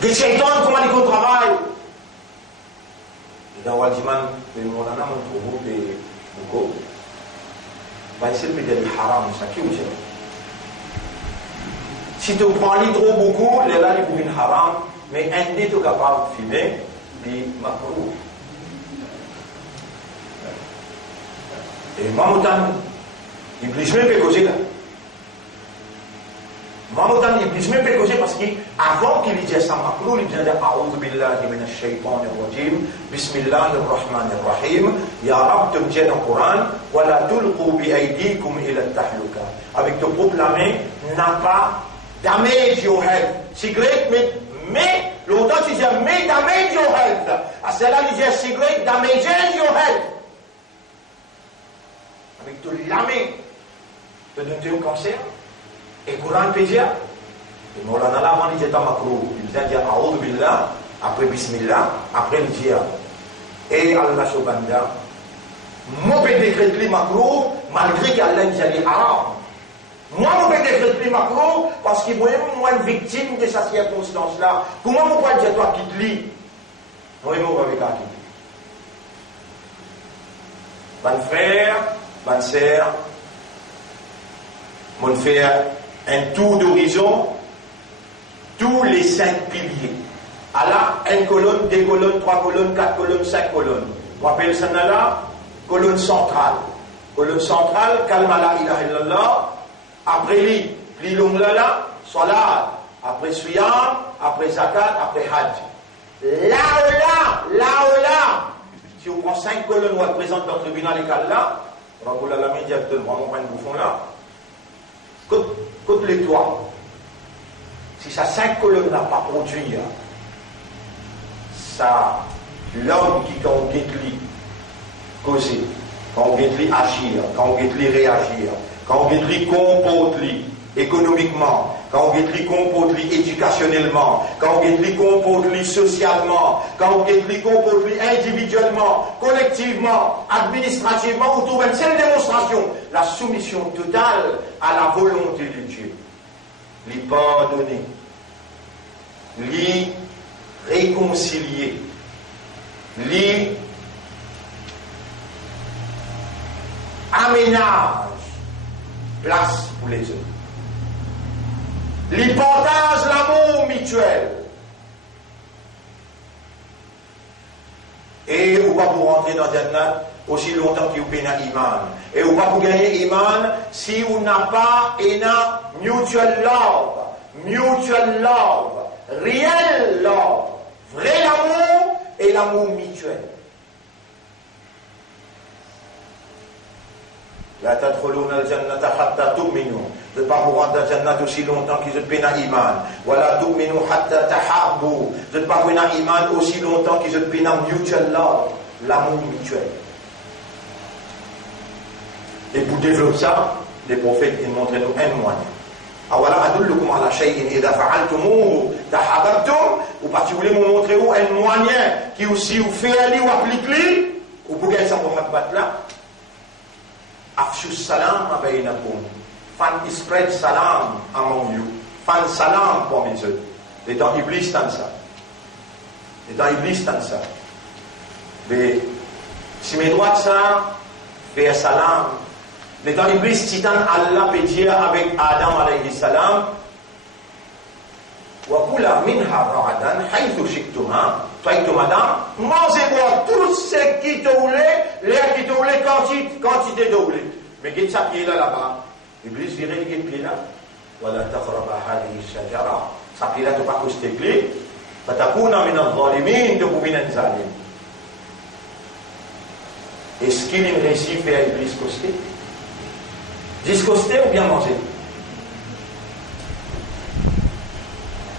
Des shaitans, comment ils travaillent? Dans Waldiman, mon âme, on trouve des beaucoup. Va essayer de mettre des haram, ça qui est. Si tu prends l'hydro beaucoup, les là, ils une haram, mais un des tu capable de fumer, des makruh. Et Mamoutan, il glisse même pas causer là. Mamoutan, il glisse même pas causer parce qu'avant qu'il dise ça makruh, il disait A'udhu billahi minash shaytanir rajim, Bismillahir rahmanir rahim, Ya Rab, tu me dis dans le Coran, Wa la tulqu bi aydikum ila tahluka. Avec te proclamer, n'a pas damage your health. Cigarette, mais, l'autre, tu dis, mais damage your health. À cela, il dit, cigarette, damage your health. Avec te lamer, te donner un cancer, et Coran peut dire, et Maulana là, avant, il disait, makruh. Il disait, A'udhu billah, après Bismillah, après il dit, et Allah subhanda, moi, je peux décréter makruh, malgré qu'Allah dit, haram. Moi, je peux décréter makruh, parce que moi, je suis victime de cette circonstance-là. Comment vous pouvez dire, toi, qui te lis? Moi, je vais avec qui. Mon frère, ma sœur, mon frère, un tour d'horizon tous les 5 piliers. Allah, 1 colonne, 2 colonnes, 3 colonnes, 4 colonnes, 5 colonnes. On appelle ça là, colonne centrale. Colonne centrale, kalma la ilaha illallah. Après lui, plus long là, salat. Après siyam, après zakat, après hajj. Là, si on prend 5 colonnes où elle présente dans le tribunal et là, Rabbul Alamin directement, on prend une bouffon là. Côte les toits. Si ça 5 colonnes n'a pas produit, ça, l'homme qui quand on guette lui, causer, quand on guette lui agir, quand on guette lui réagir, quand on guette lui comporte lui économiquement, quand on guette lui comporte lui éducationnellement, quand on guette lui comporte lui socialement, quand on guette lui comporte lui individuellement, collectivement, administrativement, autour même, c'est une démonstration, la soumission totale à la volonté de Dieu. Lui pardonner, lui réconcilier, lui aménage place pour les autres. Lui partage l'amour mutuel. Et ou pas pour rentrer dans Jannat aussi longtemps qu'il y a un iman. Et ou pas pour gagner iman si on n'a pas un mutual love, réel love, vrai amour et l'amour mutuel. La tadkhuluna al-jannata hatta tu'minu. De ne pas vous rentrer dans Jannat aussi longtemps qu'ils ont un iman. Wala tu'minu hatta tahabbu. De ne pas avoir un iman aussi longtemps qu'ils ont un mutual love, l'amour mutuel. Et pour développer ça, les prophètes ils montrent nous un moyen. Awala adullukum ala shay'in idha fa'altumuhu tahabbtum. Ou pas si vous voulez me montrer un moyen qui aussi vous fait aller ou applique-lui, ou pour gagner ça Muhammad là. Afshu salam bainakum. Fan spread salam among you. Fan salam parmi eux. Les dans Iblis tant ça. Mais si mes droits ça, faire salam. Mais dans Iblis, titan Allah peut dire avec Adam alayhi salam, wa kula minha ra'adan haythu shiktuma. Toi et madame, mangez-moi tout ce qui te voulait, l'air qui te voulait, quantité de voulait. Mais qui ça pied là-bas? Iblis dirait qu'il pied là. Wala taqraba hadhihi shajara. Ça pied là, tu pas coster clé. Fatakuna min al-zalimin, de min al-zalim. Est-ce qu'il réussit à faire Iblis coster? Discoster ou bien manger?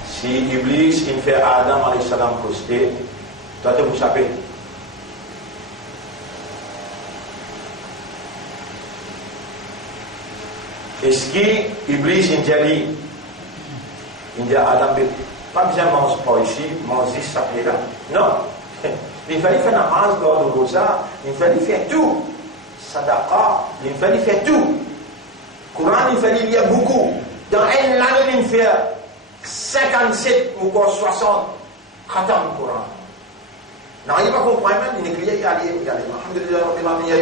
Si Iblis il fait Adam alayhi salam coster, toi tu vous savez. Est-ce que Iblis il dit à Adam, pas besoin de manger pas ici, manger ça là. Non. Il fallait faire la masse de rosa, il fallait faire tout. Sadaqa, il fallait faire tout. Coran, il fallait lire beaucoup. Dans une année, il fait 57 ou 60 khatam Coran. Non, il va comprendre, il est clair, il y a Alhamdulillah, Rabbil Alamin, il y a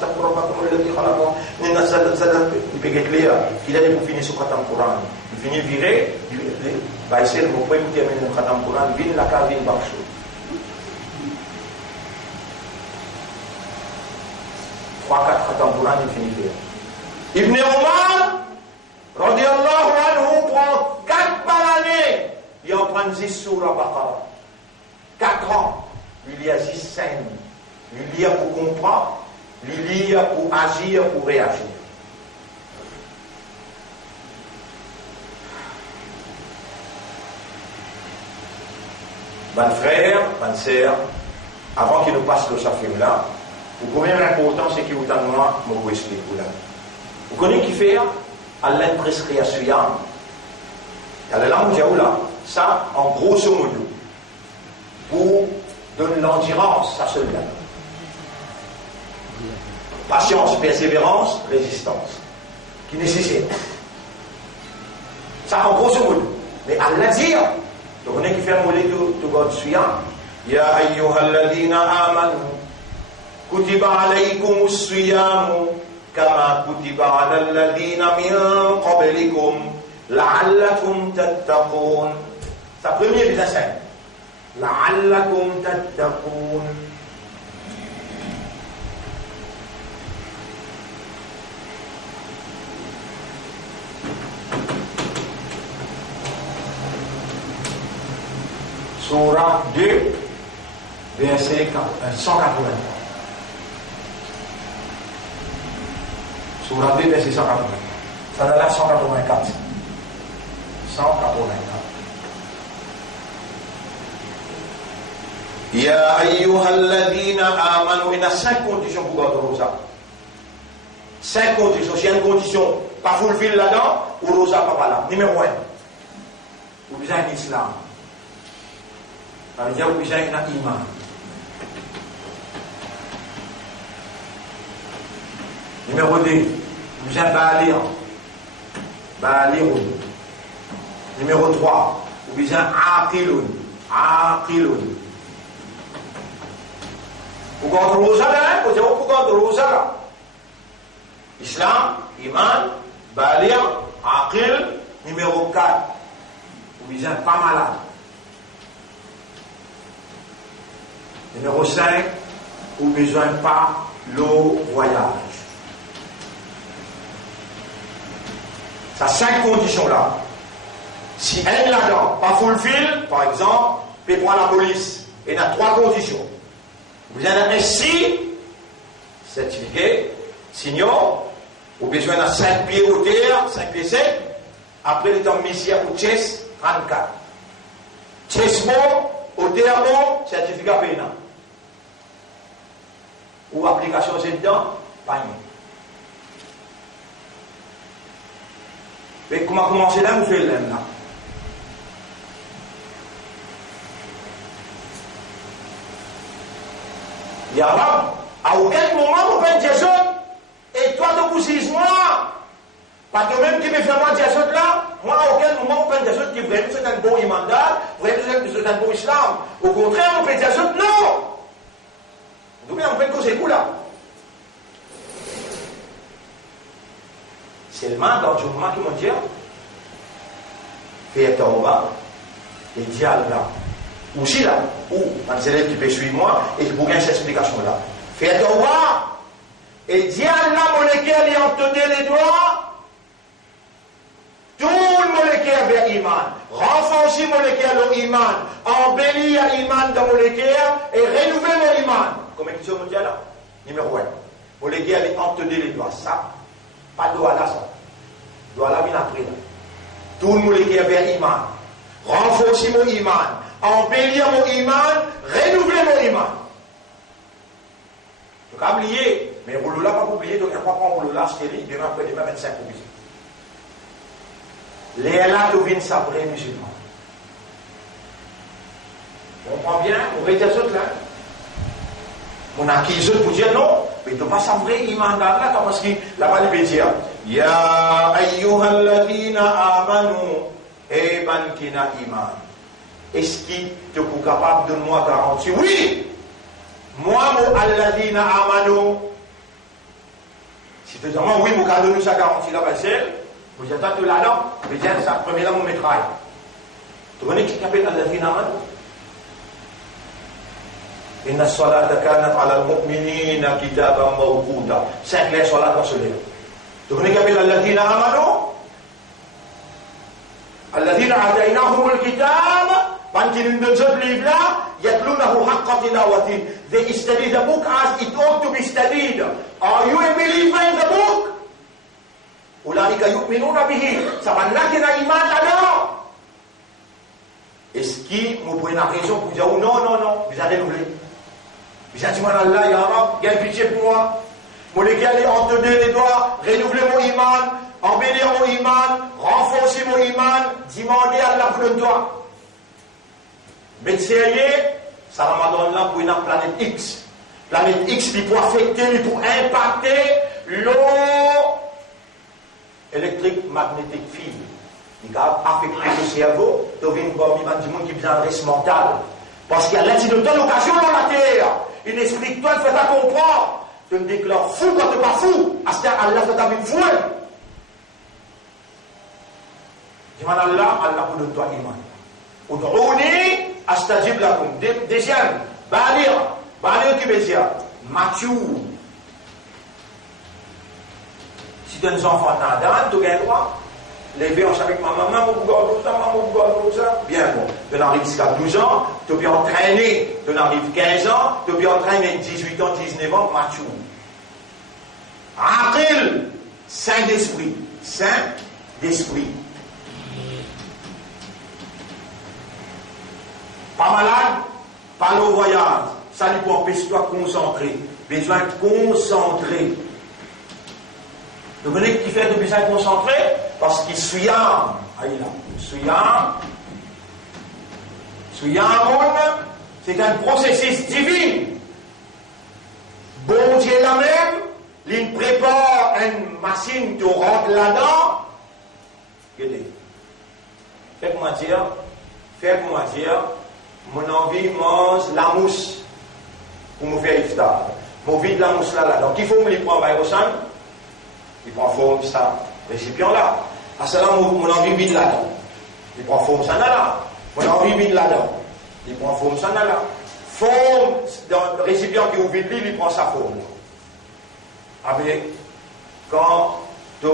Taqwa Rabbakum alladhi khalaqakum min nafsin wahidatin. Il peut être clair, il a pour finir ce khatam Coran. Il finit virer, il va essayer de vous faire écouter le khatam Coran, il vient la cave, il marche. Trois, quatre khatam Coran, il finit virer. Ibn Omar, radiyallahu anhu, prend 4 par année. Il en prend 10 surah Baqarah. 4 ans. Il y a 10 scènes. Il y a pour comprendre, il y a pour agir, pour réagir. Bonne frère, bonne sœur, avant qu'il nous passe le chafim là, vous connaissez l'important, c'est qu'il vous donne moi, je vous explique là. Vous connaissez qui fait Allah prescrit à Suyam. Il y a la langue là, ça en grosso modo, pour donner l'endurance à cela. Patience, persévérance, résistance, qui nécessite. Ça en grosso modo. Mais Allah dit, donc on est qui fait un mollet de God Suyam. Ya ayyuhalladhina amanu, kutiba alaykumus siyamu. كما كتب على الذين من قبلكم لعلكم تتقون Sa première est bien simple. La'allakum tattaqun. Surah 2, verset 180. Surah 2, verset 180. Ça a l'air 184. 184. Ya ayyuhalladhina amanu. Il y a 5 conditions pour garder Rosa. 5 conditions. S'il y a une condition, pas fulfill là-dedans, ou Rosa pas là. Numéro 1. Vous besoin d'islam. Ça veut dire que vous besoin d'un iman. Numéro 2. Vous besoin ba'alir. Ba'alirun. Numéro 3. Vous besoin aqilun. Aqilun. Pour garder Rosa là, vous dire pour garder Rosa là. Islam, iman, ba'alir, aqil. Numéro 4. Vous besoin pas malade. Numéro 5, ou besoin pas l'eau voyage. Ça 5 conditions là. Si elle là-dedans, pas fulfill, par exemple, peut prendre la police. Il y a 3 conditions. Vous avez un si, certifié, signaux, ou besoin d'un 5 pieds au terre, 5 pieds secs. Après le temps missia ou chess, 34. Chess bon, au terre bon, certificat pénal. Ou application c'est dedans, panier. Mais comment commencer là, vous faites là? Il y a à aucun moment vous faites Jésus, et toi tu pousses moi. Pas toi-même qui me fait moi Jésus là, moi à aucun moment vous faites Jésus qui vraiment c'est un bon imandat, vraiment c'est un bon islam. Au contraire, vous faites Jésus, non! Donc, on fait que c'est coup là. Seulement dans le journal qui m'ont dit, fais tauba et dis à Allah. Aussi là, ou un élève qui peut suivre moi et qui pourrait cette explication là. Fais tauba et dis à Allah, mon lequel il entonné les doigts. Tout le molécule vers iman. Renforcer mon lequel au iman. Embellir iman dans mon lequel et renouveler mon iman. Comment est-ce que vous dites là? Numéro 1. Mon lequel est entonné les doigts. Ça, pas de doigt là, ça. Doigt là, bien après là. Tout le molécule vers iman. Renforcer mon iman. Embellir mon iman. Renouveler mon iman. Donc, à oublier. Mais vous là, pas oublier. Donc, il n'y a pas de vous là, c'est demain après demain 25 pour visiter. Les là deviennent sa vraie musulman. On comprend bien, on va dire ça là. On a qui les autres pour dire non, mais il ne doit pas sa vraie iman là, parce que là-bas il peut dire Ya ayyuhalladhina amanu et bankina iman. Est-ce qu'il te est capable de moi garantir? Oui! Moi, mon alladhina amanu. Si tu dis oui, mon cadeau nous a garanti la base. Vous êtes tout là-dedans, mais tiens, ça, premier là, mon métraille. Tu connais qui s'appelle Alladhina amanu? Inna salata kanat ala al-mu'minina kitaban mawquta. 5 les salat dans ce livre. Tu connais qui s'appelle Alladhina amanu? Alladhina ataynahum al-kitab, quand ils nous donnent ce livre-là, yatlunahu haqqa tilawati. They study the book as it ought to be studied. Are you a believer in the book? Ulaika yu'minuna bihi. Ça va n'a qu'un iman là-dedans. Est-ce qu'il me prend la raison pour dire non, non, non, vous allez renouveler. Vous allez dire, Allah, ya Rab, il y a une pitié pour moi. Mon légal est entonné les doigts, renouveler mon iman, embellir mon iman, renforcer mon iman, demander à Allah pour le doigt. Mais sérieux, ça Ramadan là pour une planète X. Planète X qui peut affecter, qui peut impacter l'eau électrique magnétique fibre. Il a affecté le cerveau, devient une bonne image du monde qui a un reste mental. Parce qu'il y a l'incident d'occasion dans la terre. Il explique toi, il fait à comprendre. Tu me déclares fou quand tu n'es pas fou. À ce temps, Allah fait avec fou. Dis-moi Allah, Allah pour le toi iman. Ud'ouni astajib lakum. Deuxième, Balir qui veut dire mature. Si tu as des enfants dans tu as le droit. Lever en avec ma maman, ça. Bien bon. Tu arrives jusqu'à 12 ans, tu peux entraîner. Tu arrives 15 ans, tu peux entraîner 18 ans, 19 ans, mature. Aqil, saint d'esprit. Saint d'esprit. Pas malade, pas au voyage. Ça lui peut empêcher de concentrer. Besoin de concentrer. Vous connaissez qui fait de besoin de concentrer? Parce qu'il suit un. C'est un processus divin. Bon Dieu la même, il prépare une machine de rentrer là-dedans. Regardez. Faites-moi dire, mon envie mange la mousse pour me faire iftar. Mon vide la mousse là. Donc il faut me les prendre au sein. Il prend forme ça, récipient là. À cela, mon envie vide là-dedans. Il prend forme ça là. Mon envie vide là-dedans. Il prend forme ça là. Forme, dans le récipient qui est au vide, il prend sa forme. Avec, quand tu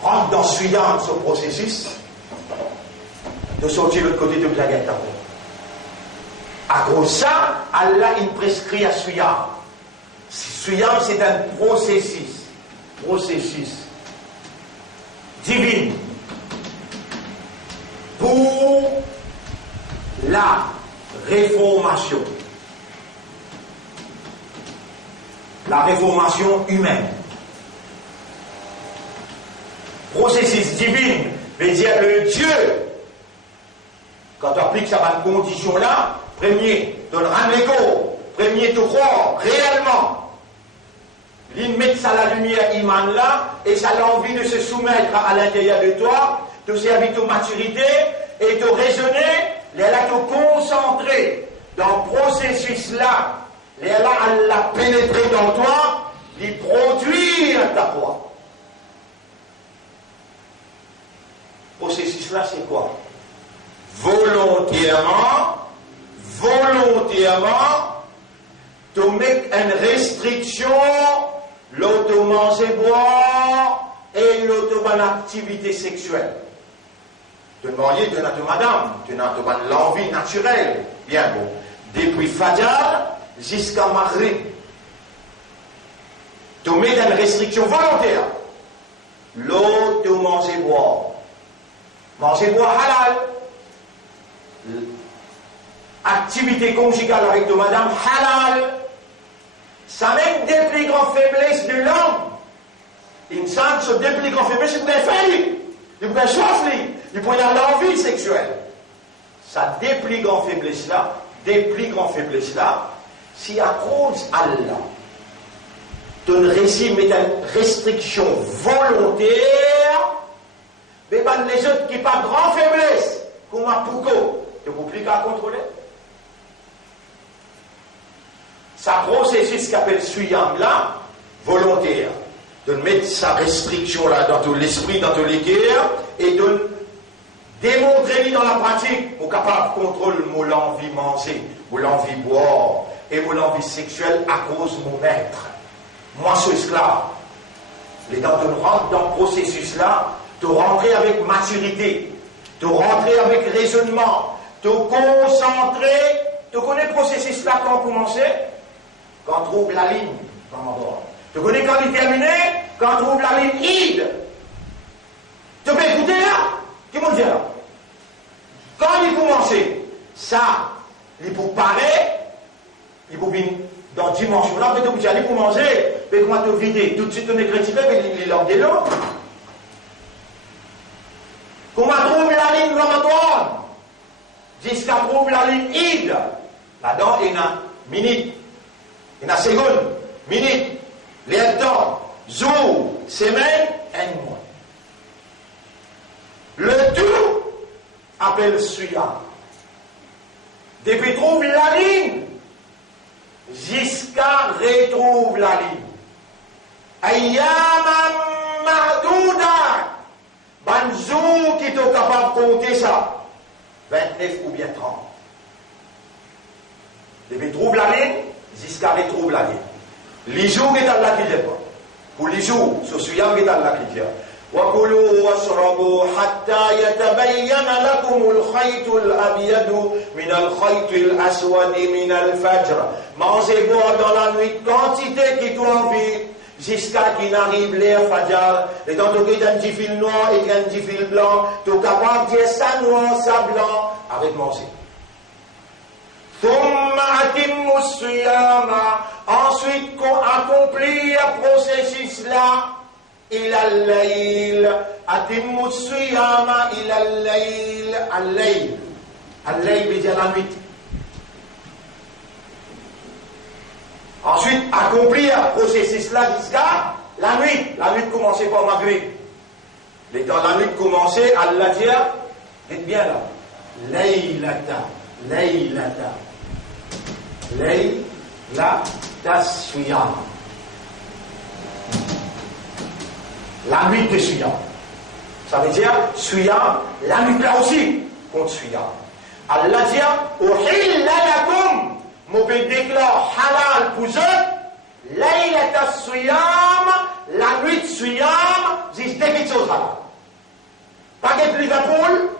rentres dans ce processus, de sortir de l'autre côté de la guette. À cause de ça, Allah il prescrit à Suyam. Suyam, c'est un processus divin pour la réformation humaine. Processus divin veut dire le Dieu. Quand tu appliques ça à une condition-là, premier, de le rendre l'écho, premier, de croire réellement. Il met ça la lumière iman là, et ça a envie de se soumettre à l'intérieur de toi, de servir de maturité, et de raisonner, et là, de concentrer dans le processus-là, et là, à la pénétrer dans toi, d'y produire ta foi. Processus-là, c'est quoi? Volontairement, de mettre une restriction, l'auto-manger boire et l'auto-activité sexuelle. De marier, de notre madame, de notre l'envie naturelle. Bien bon. Depuis Fajr jusqu'à Maghrib. De mettre une restriction volontaire. L'auto-manger boire. Manger boire halal. Activité conjugale avec de madame halal, ça même des plus grandes faiblesses de l'homme. Une femme se des plus grandes faiblesses, il peut faire, il peut chauffer, il peut y avoir l'envie sexuelle. Ça des plus grandes faiblesses là, si à cause Allah, ton régime est une restriction volontaire, mais ben les autres qui pas grand faiblesse, comme un pouco, tu peux plus qu'à contrôler. Ça processus qu'appelle Suyam là, volontaire, de mettre sa restriction là dans tout l'esprit, dans tout l'équerre, et de démontrer dans la pratique, pour capable de contrôler mon l'envie manger, mon l'envie boire, et mon l'envie sexuelle à cause de mon maître. Moi, je suis esclave. Les gens de rentrer dans le processus là, de rentrer avec maturité, de rentrer avec raisonnement, de concentrer, de connaître le processus là quand on commence. Quand on trouve la ligne, tu connais quand il est terminé, quand on trouve la ligne id. Tu peux écouter là? Qui m'ont dit là? Quand il commence, ça, il faut parer, il faut venir dans cette dimension-là, mais tu peux aller pour manger, mais comment te vider? Tout de suite, on est chrétien, mais il est l'homme de l'eau. Comment trouve la ligne ramatoire? Jusqu'à trouver la ligne id. Là-dedans, il y a une minute. Il y a une seconde, minute, les temps, jour, semaine, un mois. Le tout appelle Suyam. Depuis trouve la ligne, jusqu'à retrouve la ligne. Ayyaman ma'douda. Pas un jour qui est capable de compter ça. 29 ou bien 30. Depuis trouve l'année, jusqu'à les trouve l'année. Les jours qui est à la qui pas. Pour les jours, ce soir qui est à la qui وكلوا واشربوا حتى يتبين لكم الخيط الأبيض من الخيط الأسود من الفجر. Mangez boire dans la nuit quantité qui tu envie jusqu'à qu'il n'arrive l'heure Fajr. Et quand tu as un petit fil noir et un petit fil blanc, tu es capable de dire ça noir, ça blanc. Arrête de manger. ثم أتموا الصيام. Ensuite, accomplir le processus là. إلى الليل أتم الصيام إلى الليل الليل veut dire la nuit. Ensuite accomplir le processus là jusqu'à la nuit commençait par Maghrib. Mais dans la nuit commençait Allah dire dites bien là Laylata Siyam. La nuit de Suyam. Ça veut dire, Suyam, la nuit là aussi, contre Suyam. Allah dit, Uhilla lakum, mon pays déclare halal pour eux, Laylata Suyam, la nuit de Suyam, c'est des choses halal. Pas de Liverpool,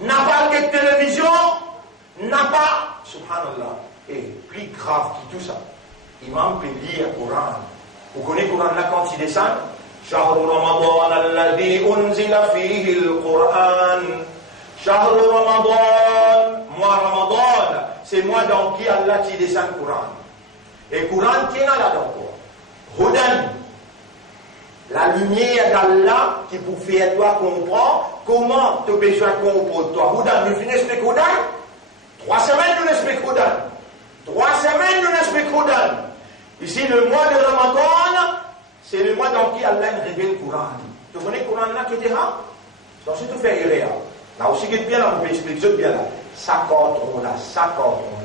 n'a pas de télévision, n'a pas, subhanallah, et plus grave que tout ça, imam peut lire le Coran. Vous connaissez le Coran là quand il descend? شهر رمضان الذي أنزل فيه القرآن. شهر رمضان, mois Ramadan, c'est moi dans qui Allah qui descend le Coran. Et le Coran qui est là dans quoi? Hudan, la lumière d'Allah qui pour faire toi comprendre comment tu as besoin de comprendre toi. Hudan, nous finissons avec Hudan. 3 semaines nous expliquons Hudan. 3 semaines nous expliquons Hudan. Ici le mois de Ramadan, c'est le mois dans qui Allah révèle le Coran. Tu connais le Coran là qui était là? Donc si tu fais erreur, là aussi qui est bien là, on peut expliquer bien là. Ça compte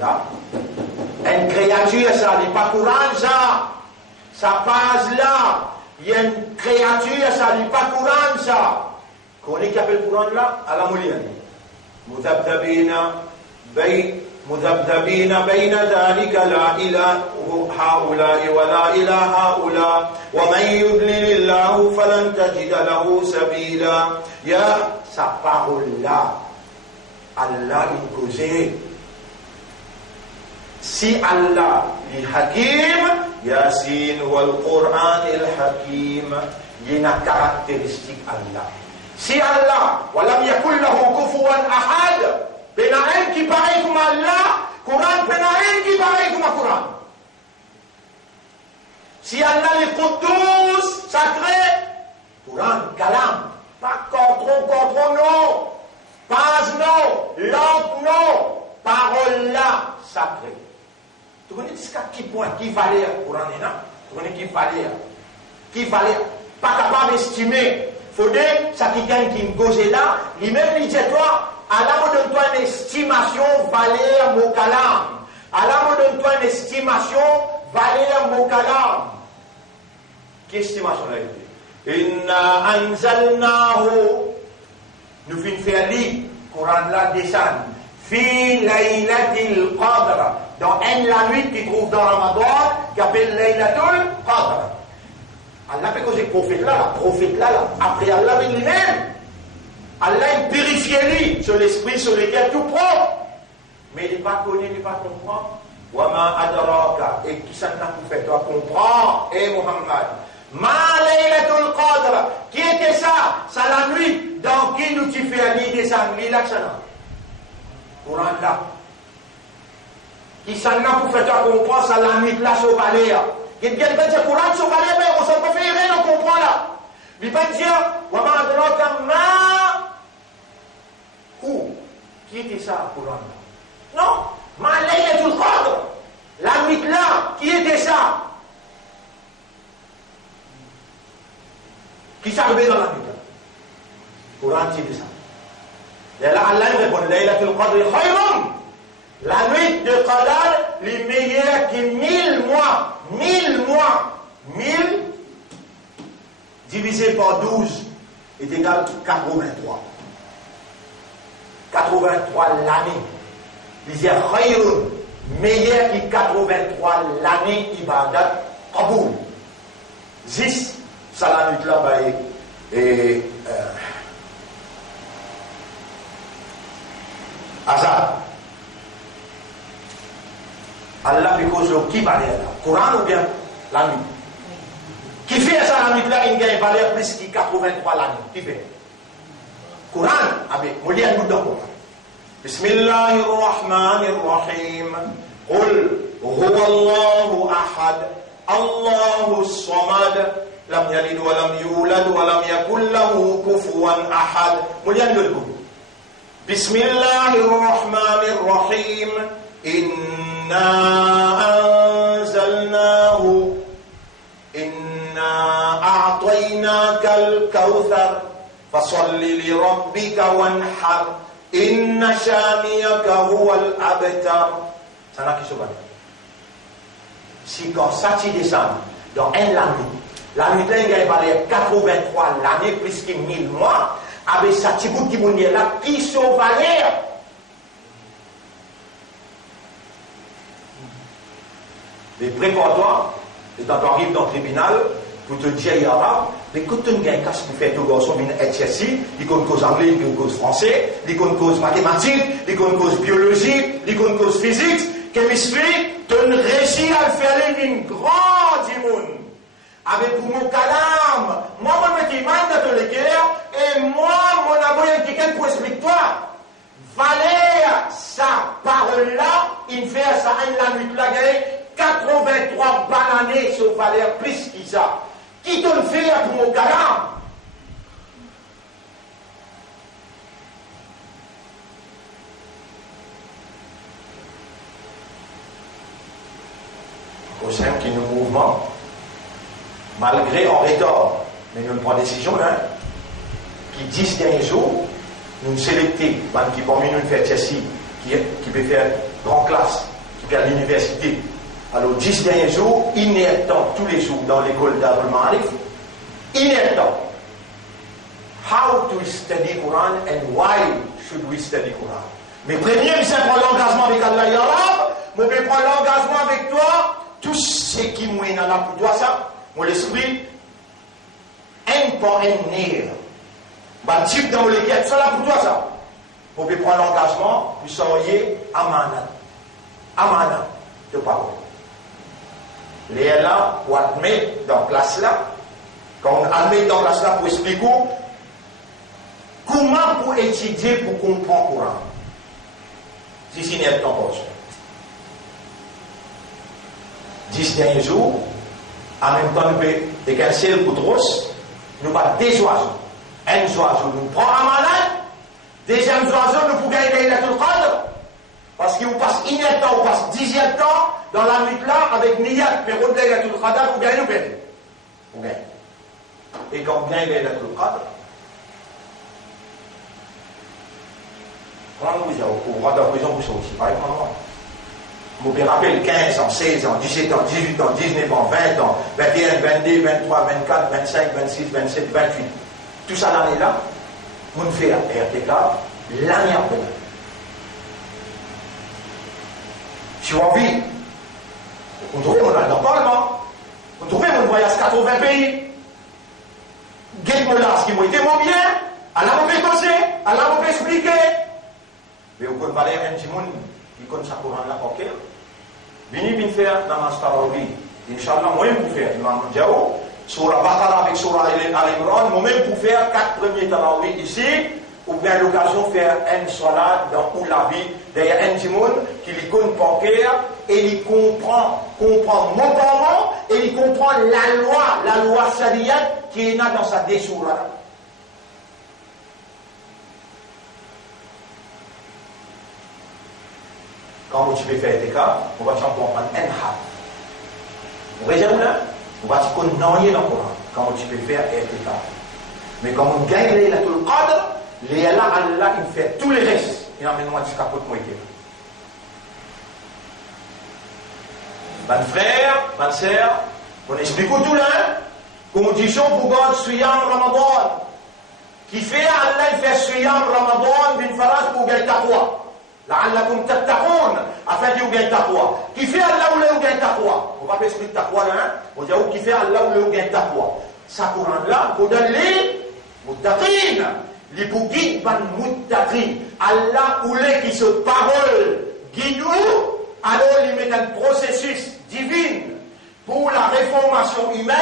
là. Une créature, ça n'est pas Coran ça. Ça passe là. Il y a une créature, ça n'est pas Coran ça. Connais qui appelle le Coran là? À la moulienne. مذبذبين بين ذلك لا إله هؤلاء ولا إله هؤلاء ومن يضلل الله فلن تجد له سبيلا. يا sa parole là Allah imposé. Si Allah est Hakim, Yasin wal Quran il Hakim, il y a une caractéristique Allah. Si Allah walam yakul lahu kufuwan ahad, Penaen qui pareil comme Allah, Coran Penaen qui pareil comme Coran. Si Allah est Qudus, sacré, Coran, Kalam, pas contre non, pas non, langue non, parole là, sacré. Tu connais jusqu'à qui point, qui valait Coran est là? Tu connais qui valait, pas capable d'estimer. Faudrait, ça qui gagne qui me gauche là, lui-même il dit toi, Allah me donne-toi une estimation valeur mon kalam. Allah me donne-toi une estimation valeur mon kalam. Quelle estimation là il dit? Inna anzalnahu. Nous finissons faire lire, Coran là descend. Fi laylatil qadr. Dans la nuit qui trouve dans Ramadan, qui appelle laylatul qadr. Allah fait que c'est prophète là, après Allah lui-même. Allah il purifie lui sur l'esprit, sur lequel tout propre. Mais il n'est pas connu, il n'est pas comprend. Wama adraka. Et qui ça n'a pas fait toi comprendre? Et Muhammad. Ma laylatul qadr. Qui était ça? C'est la nuit dans qui nous tu fais aller descendre. Là que ça n'a. Coran là. Qui ça n'a pas fait toi comprendre? C'est la nuit là sauvalée. Qui vient de dire Coran sauvalée, mais on s'en peut faire rien, on comprend là. Il va dire Wama adraka ma. Où? Qui était ça, Coran? Non, ma laylatul qadr. La nuit là, qui était ça? Qui s'arrivait dans la nuit là? Coran dit ça. Et là, Allah répond laylatul qadr khayrum. La nuit de Qadar, les meilleurs que 1000 mois. 1000 mois. 1000 divisé par 12. est égal à 83. 83 l'année. Il dit Khayrun, meilleur que 83 l'année ibadat Qaboul. 10, ça la nuit là-bas et Azad. Allah because le qui va là Coran ou bien la nuit. Qui fait ça la nuit là, il gagne valeur plus que 83 l'année. Qui fait Coran, avec Moulian nous donne Coran. Bismillahirrahmanirrahim. Qul huwa Allahu ahad, Allahu samad, lam yalid wa lam yulad wa lam yakul lahu kufuwan ahad. Moulian nous donne. Bismillahirrahmanirrahim. Inna anzalnahu Inna a'tainaka al-kawthar fasalli li rabbika wanhar inna shaniyaka huwa al-abtar. Ça n'a qui se bat. Si quand ça tu descends dans un l'année, la nuit là il y a 83 l'année plus que 1000 mois, avec ça tu goûtes qui est là qui se valait. Mais prépare-toi, et quand tu arrives dans le tribunal, pour te dire, mais quand tu as un casse pour faire ton garçon, il est ici, il connaît cause anglais, il connaît cause français, il connaît cause mathématiques, il connaît cause biologie, il connaît cause physique, chimistry, tu as réussi à faire une grande immun. Avec pour mon calame, moi, je me dis, dans le cœur, et moi, mon amour, quelqu'un pour expliquer toi. Valer sa parole-là, il fait ça, il la nuit là, 83 bananes sur valeur plus que ça. Qui te le fait pour mon galant? Au sein qui nous mouvement, malgré en retard, mais nous prenons décision, hein, qui 10 derniers jours, nous sélectons, qui parmi nous fait ici, qui peut faire grande classe, qui peut à l'université. Alors, 10 derniers jours, inherent tous les jours dans l'école d'Abul Ma'arif, inherent. How to study Quran and why should we study Quran? Mais premier, c'est prendre l'engagement avec Allah Yarab, mais je prendre l'engagement avec toi, tout ce qui m'a là pour toi, ça, mon esprit, un pas un nerf. Ma type dans le quête, ça là pour toi, ça. Pour prendre l'engagement, vous seriez amana. Amana, de parole. Les là, pour admettre dans la classe là, quand on admet dans la classe là pour expliquer comment pour étudier, pour comprendre le Coran. Si c'est une poche. 10 derniers jours, en même temps, nous pouvons décancer le coup de rosse, nous pas des oiseaux. Un oiseau nous prend à malade, deuxième oiseau nous pouvons gagner la tout cadre. Parce qu'il vous passe une temps, vous passe 10e temps dans la nuit là avec Niyat, mais vous gagnez la tout cadre, vous gagnez ou gagnez. Vous gagnez. Et quand vous gagnez la tout cadre, quand vous êtes au roi de la prison, vous sortez, par exemple. Vous me rappelez 15 ans, 16 ans, 17 ans, 18 ans, 19 ans, 20 ans, 21, 22, 23, 24, 25, 26, 27, 28. Tout ça l'année-là, vous ne faites RTK l'année après. Si vous avez envie, vous trouvez mon dans le Parlement, vous trouvez mon voyage 80 pays, Guette-moi ce qui m'a été mon bien, à la mauvaise conseil, à la mauvaise expliquer. Mais vous pouvez parler à un petit monde qui connaît sa Coran là, ok? Venez bien faire dans ma Tarawih. Inch'Allah, moi-même pour faire Imam Diao, Surah Baqarah avec Surah Al-Imran, moi-même pour faire 4 premiers Tarawih ici, ou bien l'occasion de faire un salat dans Oulabi, derrière un petit monde qui lui connaît par cœur, et il comprend mot par mot, et il comprend la loi Sharia qui est là dans sa désoura. Quand vous pouvez faire des cas, on va comprendre un had. Vous voyez là, on va se connaître dans le Coran. Quand vous pouvez faire des cas. Mais quand vous gagnez tout le cadre, Allah, il fait tous les restes. Il emmène moi jusqu'à côté de moi. Mon frère, ma soeur, on explique tout là. Condition pour God, Suyam Ramadan. Qui fait Allah fait siyam Ramadan bin faras pour gagner taqwa. La'allakum tattaqun, afin de gagner taqwa. Qui fait Allah ou le gagner taqwa. On va pas expliquer taqwa là, on dit qui fait Allah ou le gagner taqwa. Ça Coran là, pour donner les muttaqin, les pour guide ban muttaqin. Allah ou les qui se parole guide où, alors il met un processus divin pour la réformation humaine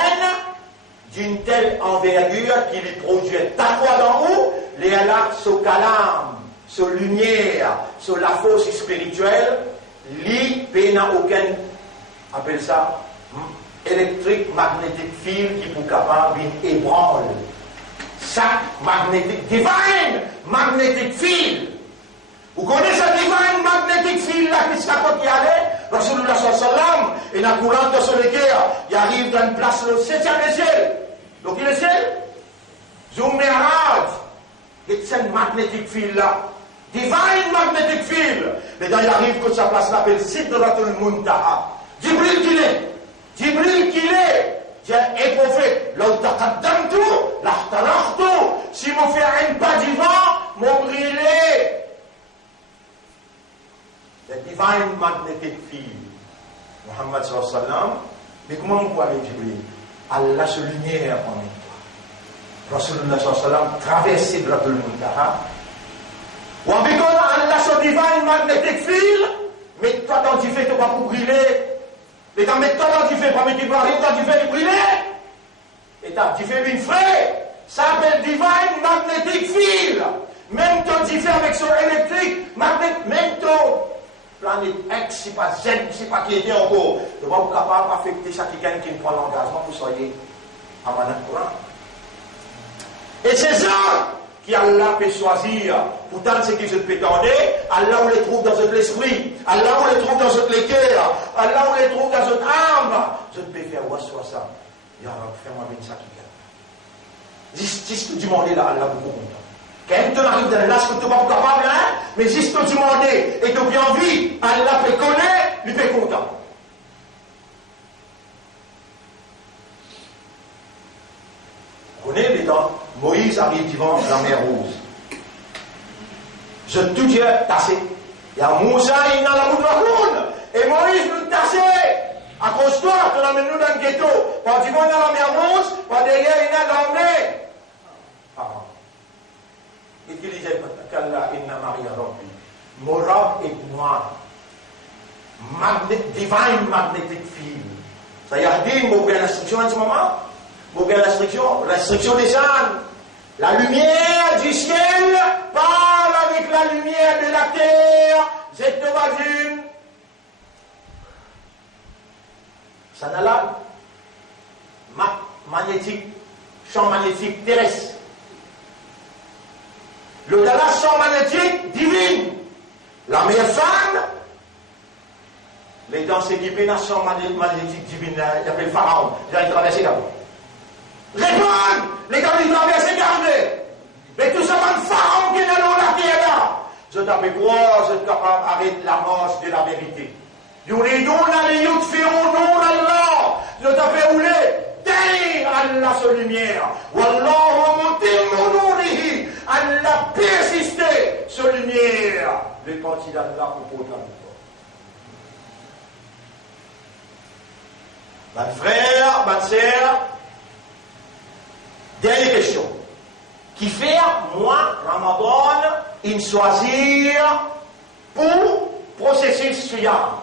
d'une telle envergure qu'il y projette taqwa d'en haut, les Allah se calame, se lumière, sur la force spirituelle, li n'a aucun, appelle ça, électrique, magnétique field qui pour capable d'ébranler. Ça, magnétique, divine magnétic field. Vous connaissez ce divine magnétic field là qui qui allait, Rasulullah sallallahu alayhi wa sallam, et dans le courant de ce guerre, il arrive dans une place le 7e ciel. Donc il est ciel, Zoom Mi'raj, c'est un magnétic field là. Divine magnetic field. Mais quand il arrive que sa place l'appelle Sidratul Muntaha. Jibril qu'il est. Jibril qu'il est. J'ai un prophète. L'on taqaddamtu, l'ahtarachtu. Si mon fait un pas divin, mon brûlé. Le divine magnetic field. Muhammad sallallahu alayhi wa sallam. Mais comment on peut aller Jibril? Allah se lumière en toi. Rasulullah sallallahu alayhi wa sallam traverse Sidratul Muntaha. Ou en bécon, Allah se divine magnetic field, mais toi, quand tu fais, tu vas pour brûler. Mais quand tu fais, pas mettre Ibrahim, quand tu fais, brûler. Et tu fais une frais, ça s'appelle divine magnetic field. Même quand tu fais avec son électrique, même ton planète X, c'est pas Z, c'est pas qui est encore. Tu vas être capable d'affecter chaque quelqu'un qui prend l'engagement pour soyez à Manat Coran. Et c'est ça qui Allah peut choisir. Pourtant, ce qui se peut tendre, Allah on les trouve dans votre esprit, Allah on les trouve dans votre cœur, Allah on les trouve dans votre âme. Je ne peux faire soit ça. Ya Rab, fais-moi bien ça qui vient. Juste que tu m'en dis là, Allah beaucoup content. Quand tu arrives dans l'âge que tu n'es pas capable, hein, mais juste que tu m'en dis et que tu as envie, Allah peut connaître, il peut content. Vous connaissez les temps? Moïse arrive devant la mer Rouge. Je tout Dieu tassé. Il y a Moussa, il n'a la moudrakoun. Et Moïse nous tassé. Accroche-toi, tu l'emmènes nous dans le ghetto. Quand tu vas dans la mer Rouge, quand derrière il a l'emmené. Utilisez qu'Allah inna Maria Rabbi. Mon Rab et moi. Divine magnetic field. Ça y a dit, vous avez l'instruction en ce moment? Vous avez l'instruction des ânes. La lumière du ciel parle avec la lumière de la terre. C'est de Bazine. Ça n'a là magnétique, champ magnétique terrestre. Le Dala champ magnétique divine. La meilleure femme, les dans ces champ magnétique divine, il appelle Pharaon. Il a traversé d'abord. Répondre! Les gars, ils traversent, gardez! Mais tout ça, un pharaon qui est dans la terre là! Je t'appelle quoi? Je suis capable d'arrêter la marche de la vérité. Je t'appelle où les? Allah se lumière. Wallahu mutimmu nourihi. Allah persister se lumière. Le parti d'Allah pour autant. Ma frère, ma sœur, dernière question. Qui fait, moi, Ramadan, il choisir pour processus suivant.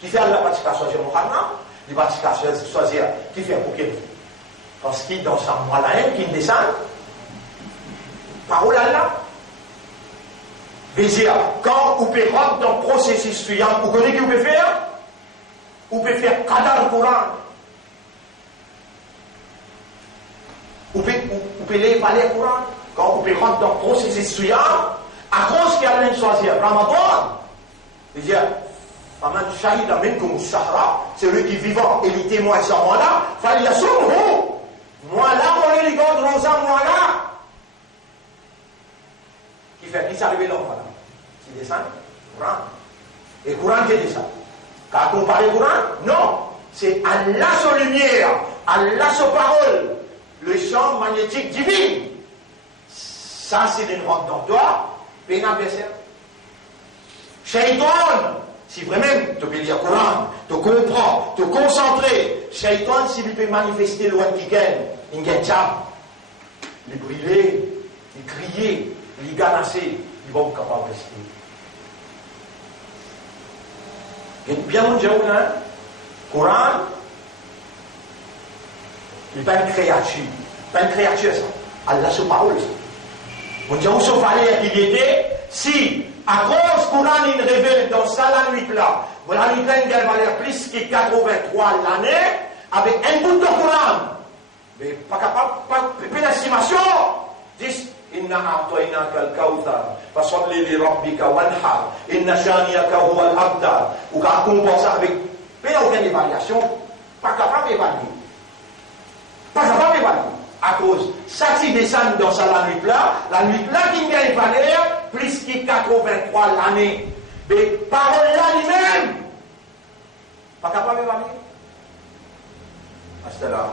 Qui fait la participation de Muhammad, la participation choisir. Qui fait pour quel? Parce qu'il dans sa moelle qui descend, parole Allah. Vézir, quand vous pouvez rentrer dans le processus suivant, vous connaissez ce que vous pouvez faire? Vous pouvez faire Qadar le Coran. Vous pouvez lire le Coran. Quand vous pouvez rentrer dans le processus suivant, à cause qu'il y a une choisir Ramadan, c'est-à-dire, Faman Shahida minkum Sahara, c'est lui qui est vivant et les témoins de ce mois-là, fallait y assumer. Moi là, on est les gars de Rosa, moi là. Qui fait qui s'arrive là, voilà. C'est descend, Coran. Et Coran, c'est ça. Quand on parle Coran, non. C'est Allah sa lumière, Allah sa parole, le champ magnétique divin. Ça, c'est une rentre dans toi, et un adversaire. Shaitan, si vraiment tu peux lire le Coran, tu comprends, tu concentrer, Shaitan, s'il peut manifester le week-end, il y a il brûler, il crier, il ganasser, il va être capable de rester. Il y a bien mon Dieu, hein? Coran, il n'est pas une créature. Pas une créature, ça. Allah, c'est parole, ça. Mon Dieu, où se fallait qu'il était, si, à cause Coran, il révèle dans ça la nuit là, la nuit là, il va valeur plus que 83 l'année, avec un bout de Coran. Mais pas capable, pas d'estimation. Dis, inna a'toinaka al-kawthar, fasalli li rabbika wanhar, inna shaniyaka huwa al-abtar. Ou qu'à compenser avec, pas aucune évaluation, pas capable d'évaluer. Pas capable d'évaluer. À cause, ça qui descend dans ça la nuit là qui gagne valeur, plus que 83 l'année. Mais parole là lui-même, pas capable d'évaluer. À ce là,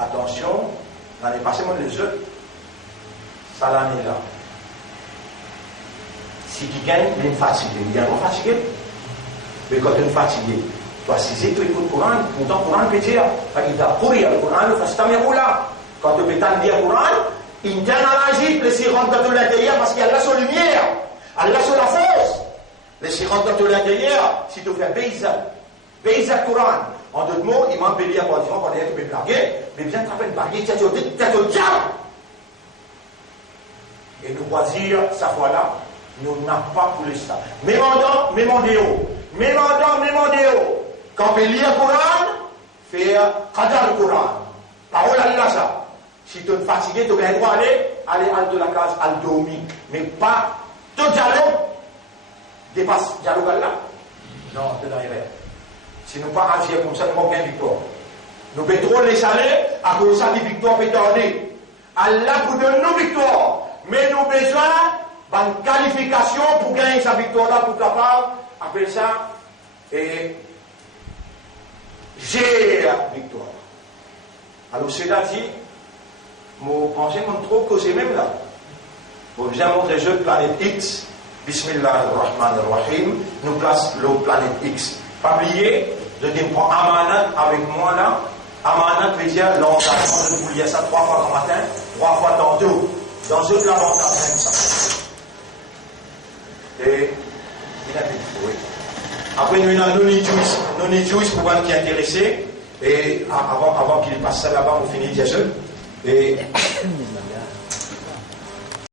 attention, n'allez pas seulement les autres, ça l'année là. Si qui gagne, il est fatigué. Il est fatigué. Mais quand il est fatigué, toi, si tu écoutes le Coran, pourtant le Coran peut dire, il t'a pourri le Coran, quand tu peux lire le Coran, il tient à l'agite, laissez rentrer dans l'intérieur parce qu'il y a là sur la lumière, Allah sur la force. Laissez rentrer dans l'intérieur, si tu fais Beyza Coran. En d'autres mots, il m'a appelé à dire, quand tu peux blaguer, mais bien tu peux blaguer, tu as le diable. Et nous voit dire, sa foi-là, nous n'avons pas pour l'instant. Même en déo. Quand on peut lire le Coran, faire Qadar le Coran. Parole à Allah, ça. Si tu es fatigué, tu as le droit d'aller à la case, à dormir. Mais pas tout dialogue dépasse dialogue Allah. Non, tu n'as rien. Si nous ne pas agir comme ça, nous n'avons pas de victoire. Nous pouvons trop laisser aller, à cause de ça, des victoires peut donner. Allah pour donner nos victoires. Mais nous avons besoin d'une qualification pour gagner sa victoire-là, pour capable, appeler ça, et j'ai la victoire. Alors cela dit, mon pensée me trouve que c'est même là. Pour bien montrer jeu planète X, Bismillahirrahmanirrahim, nous place le planète X. Pas oublier, je dis, prends Amanat avec moi là. Amanat veut dire l'engagement de vous lire ça 3 fois le matin, 3 fois tantôt. Dans ce là, on comme ça. Et il a dit, oui. Après, nous avons non-Jewish pour voir qui est intéressé. Et avant qu'il passe ça là-bas, on finit déjà. Et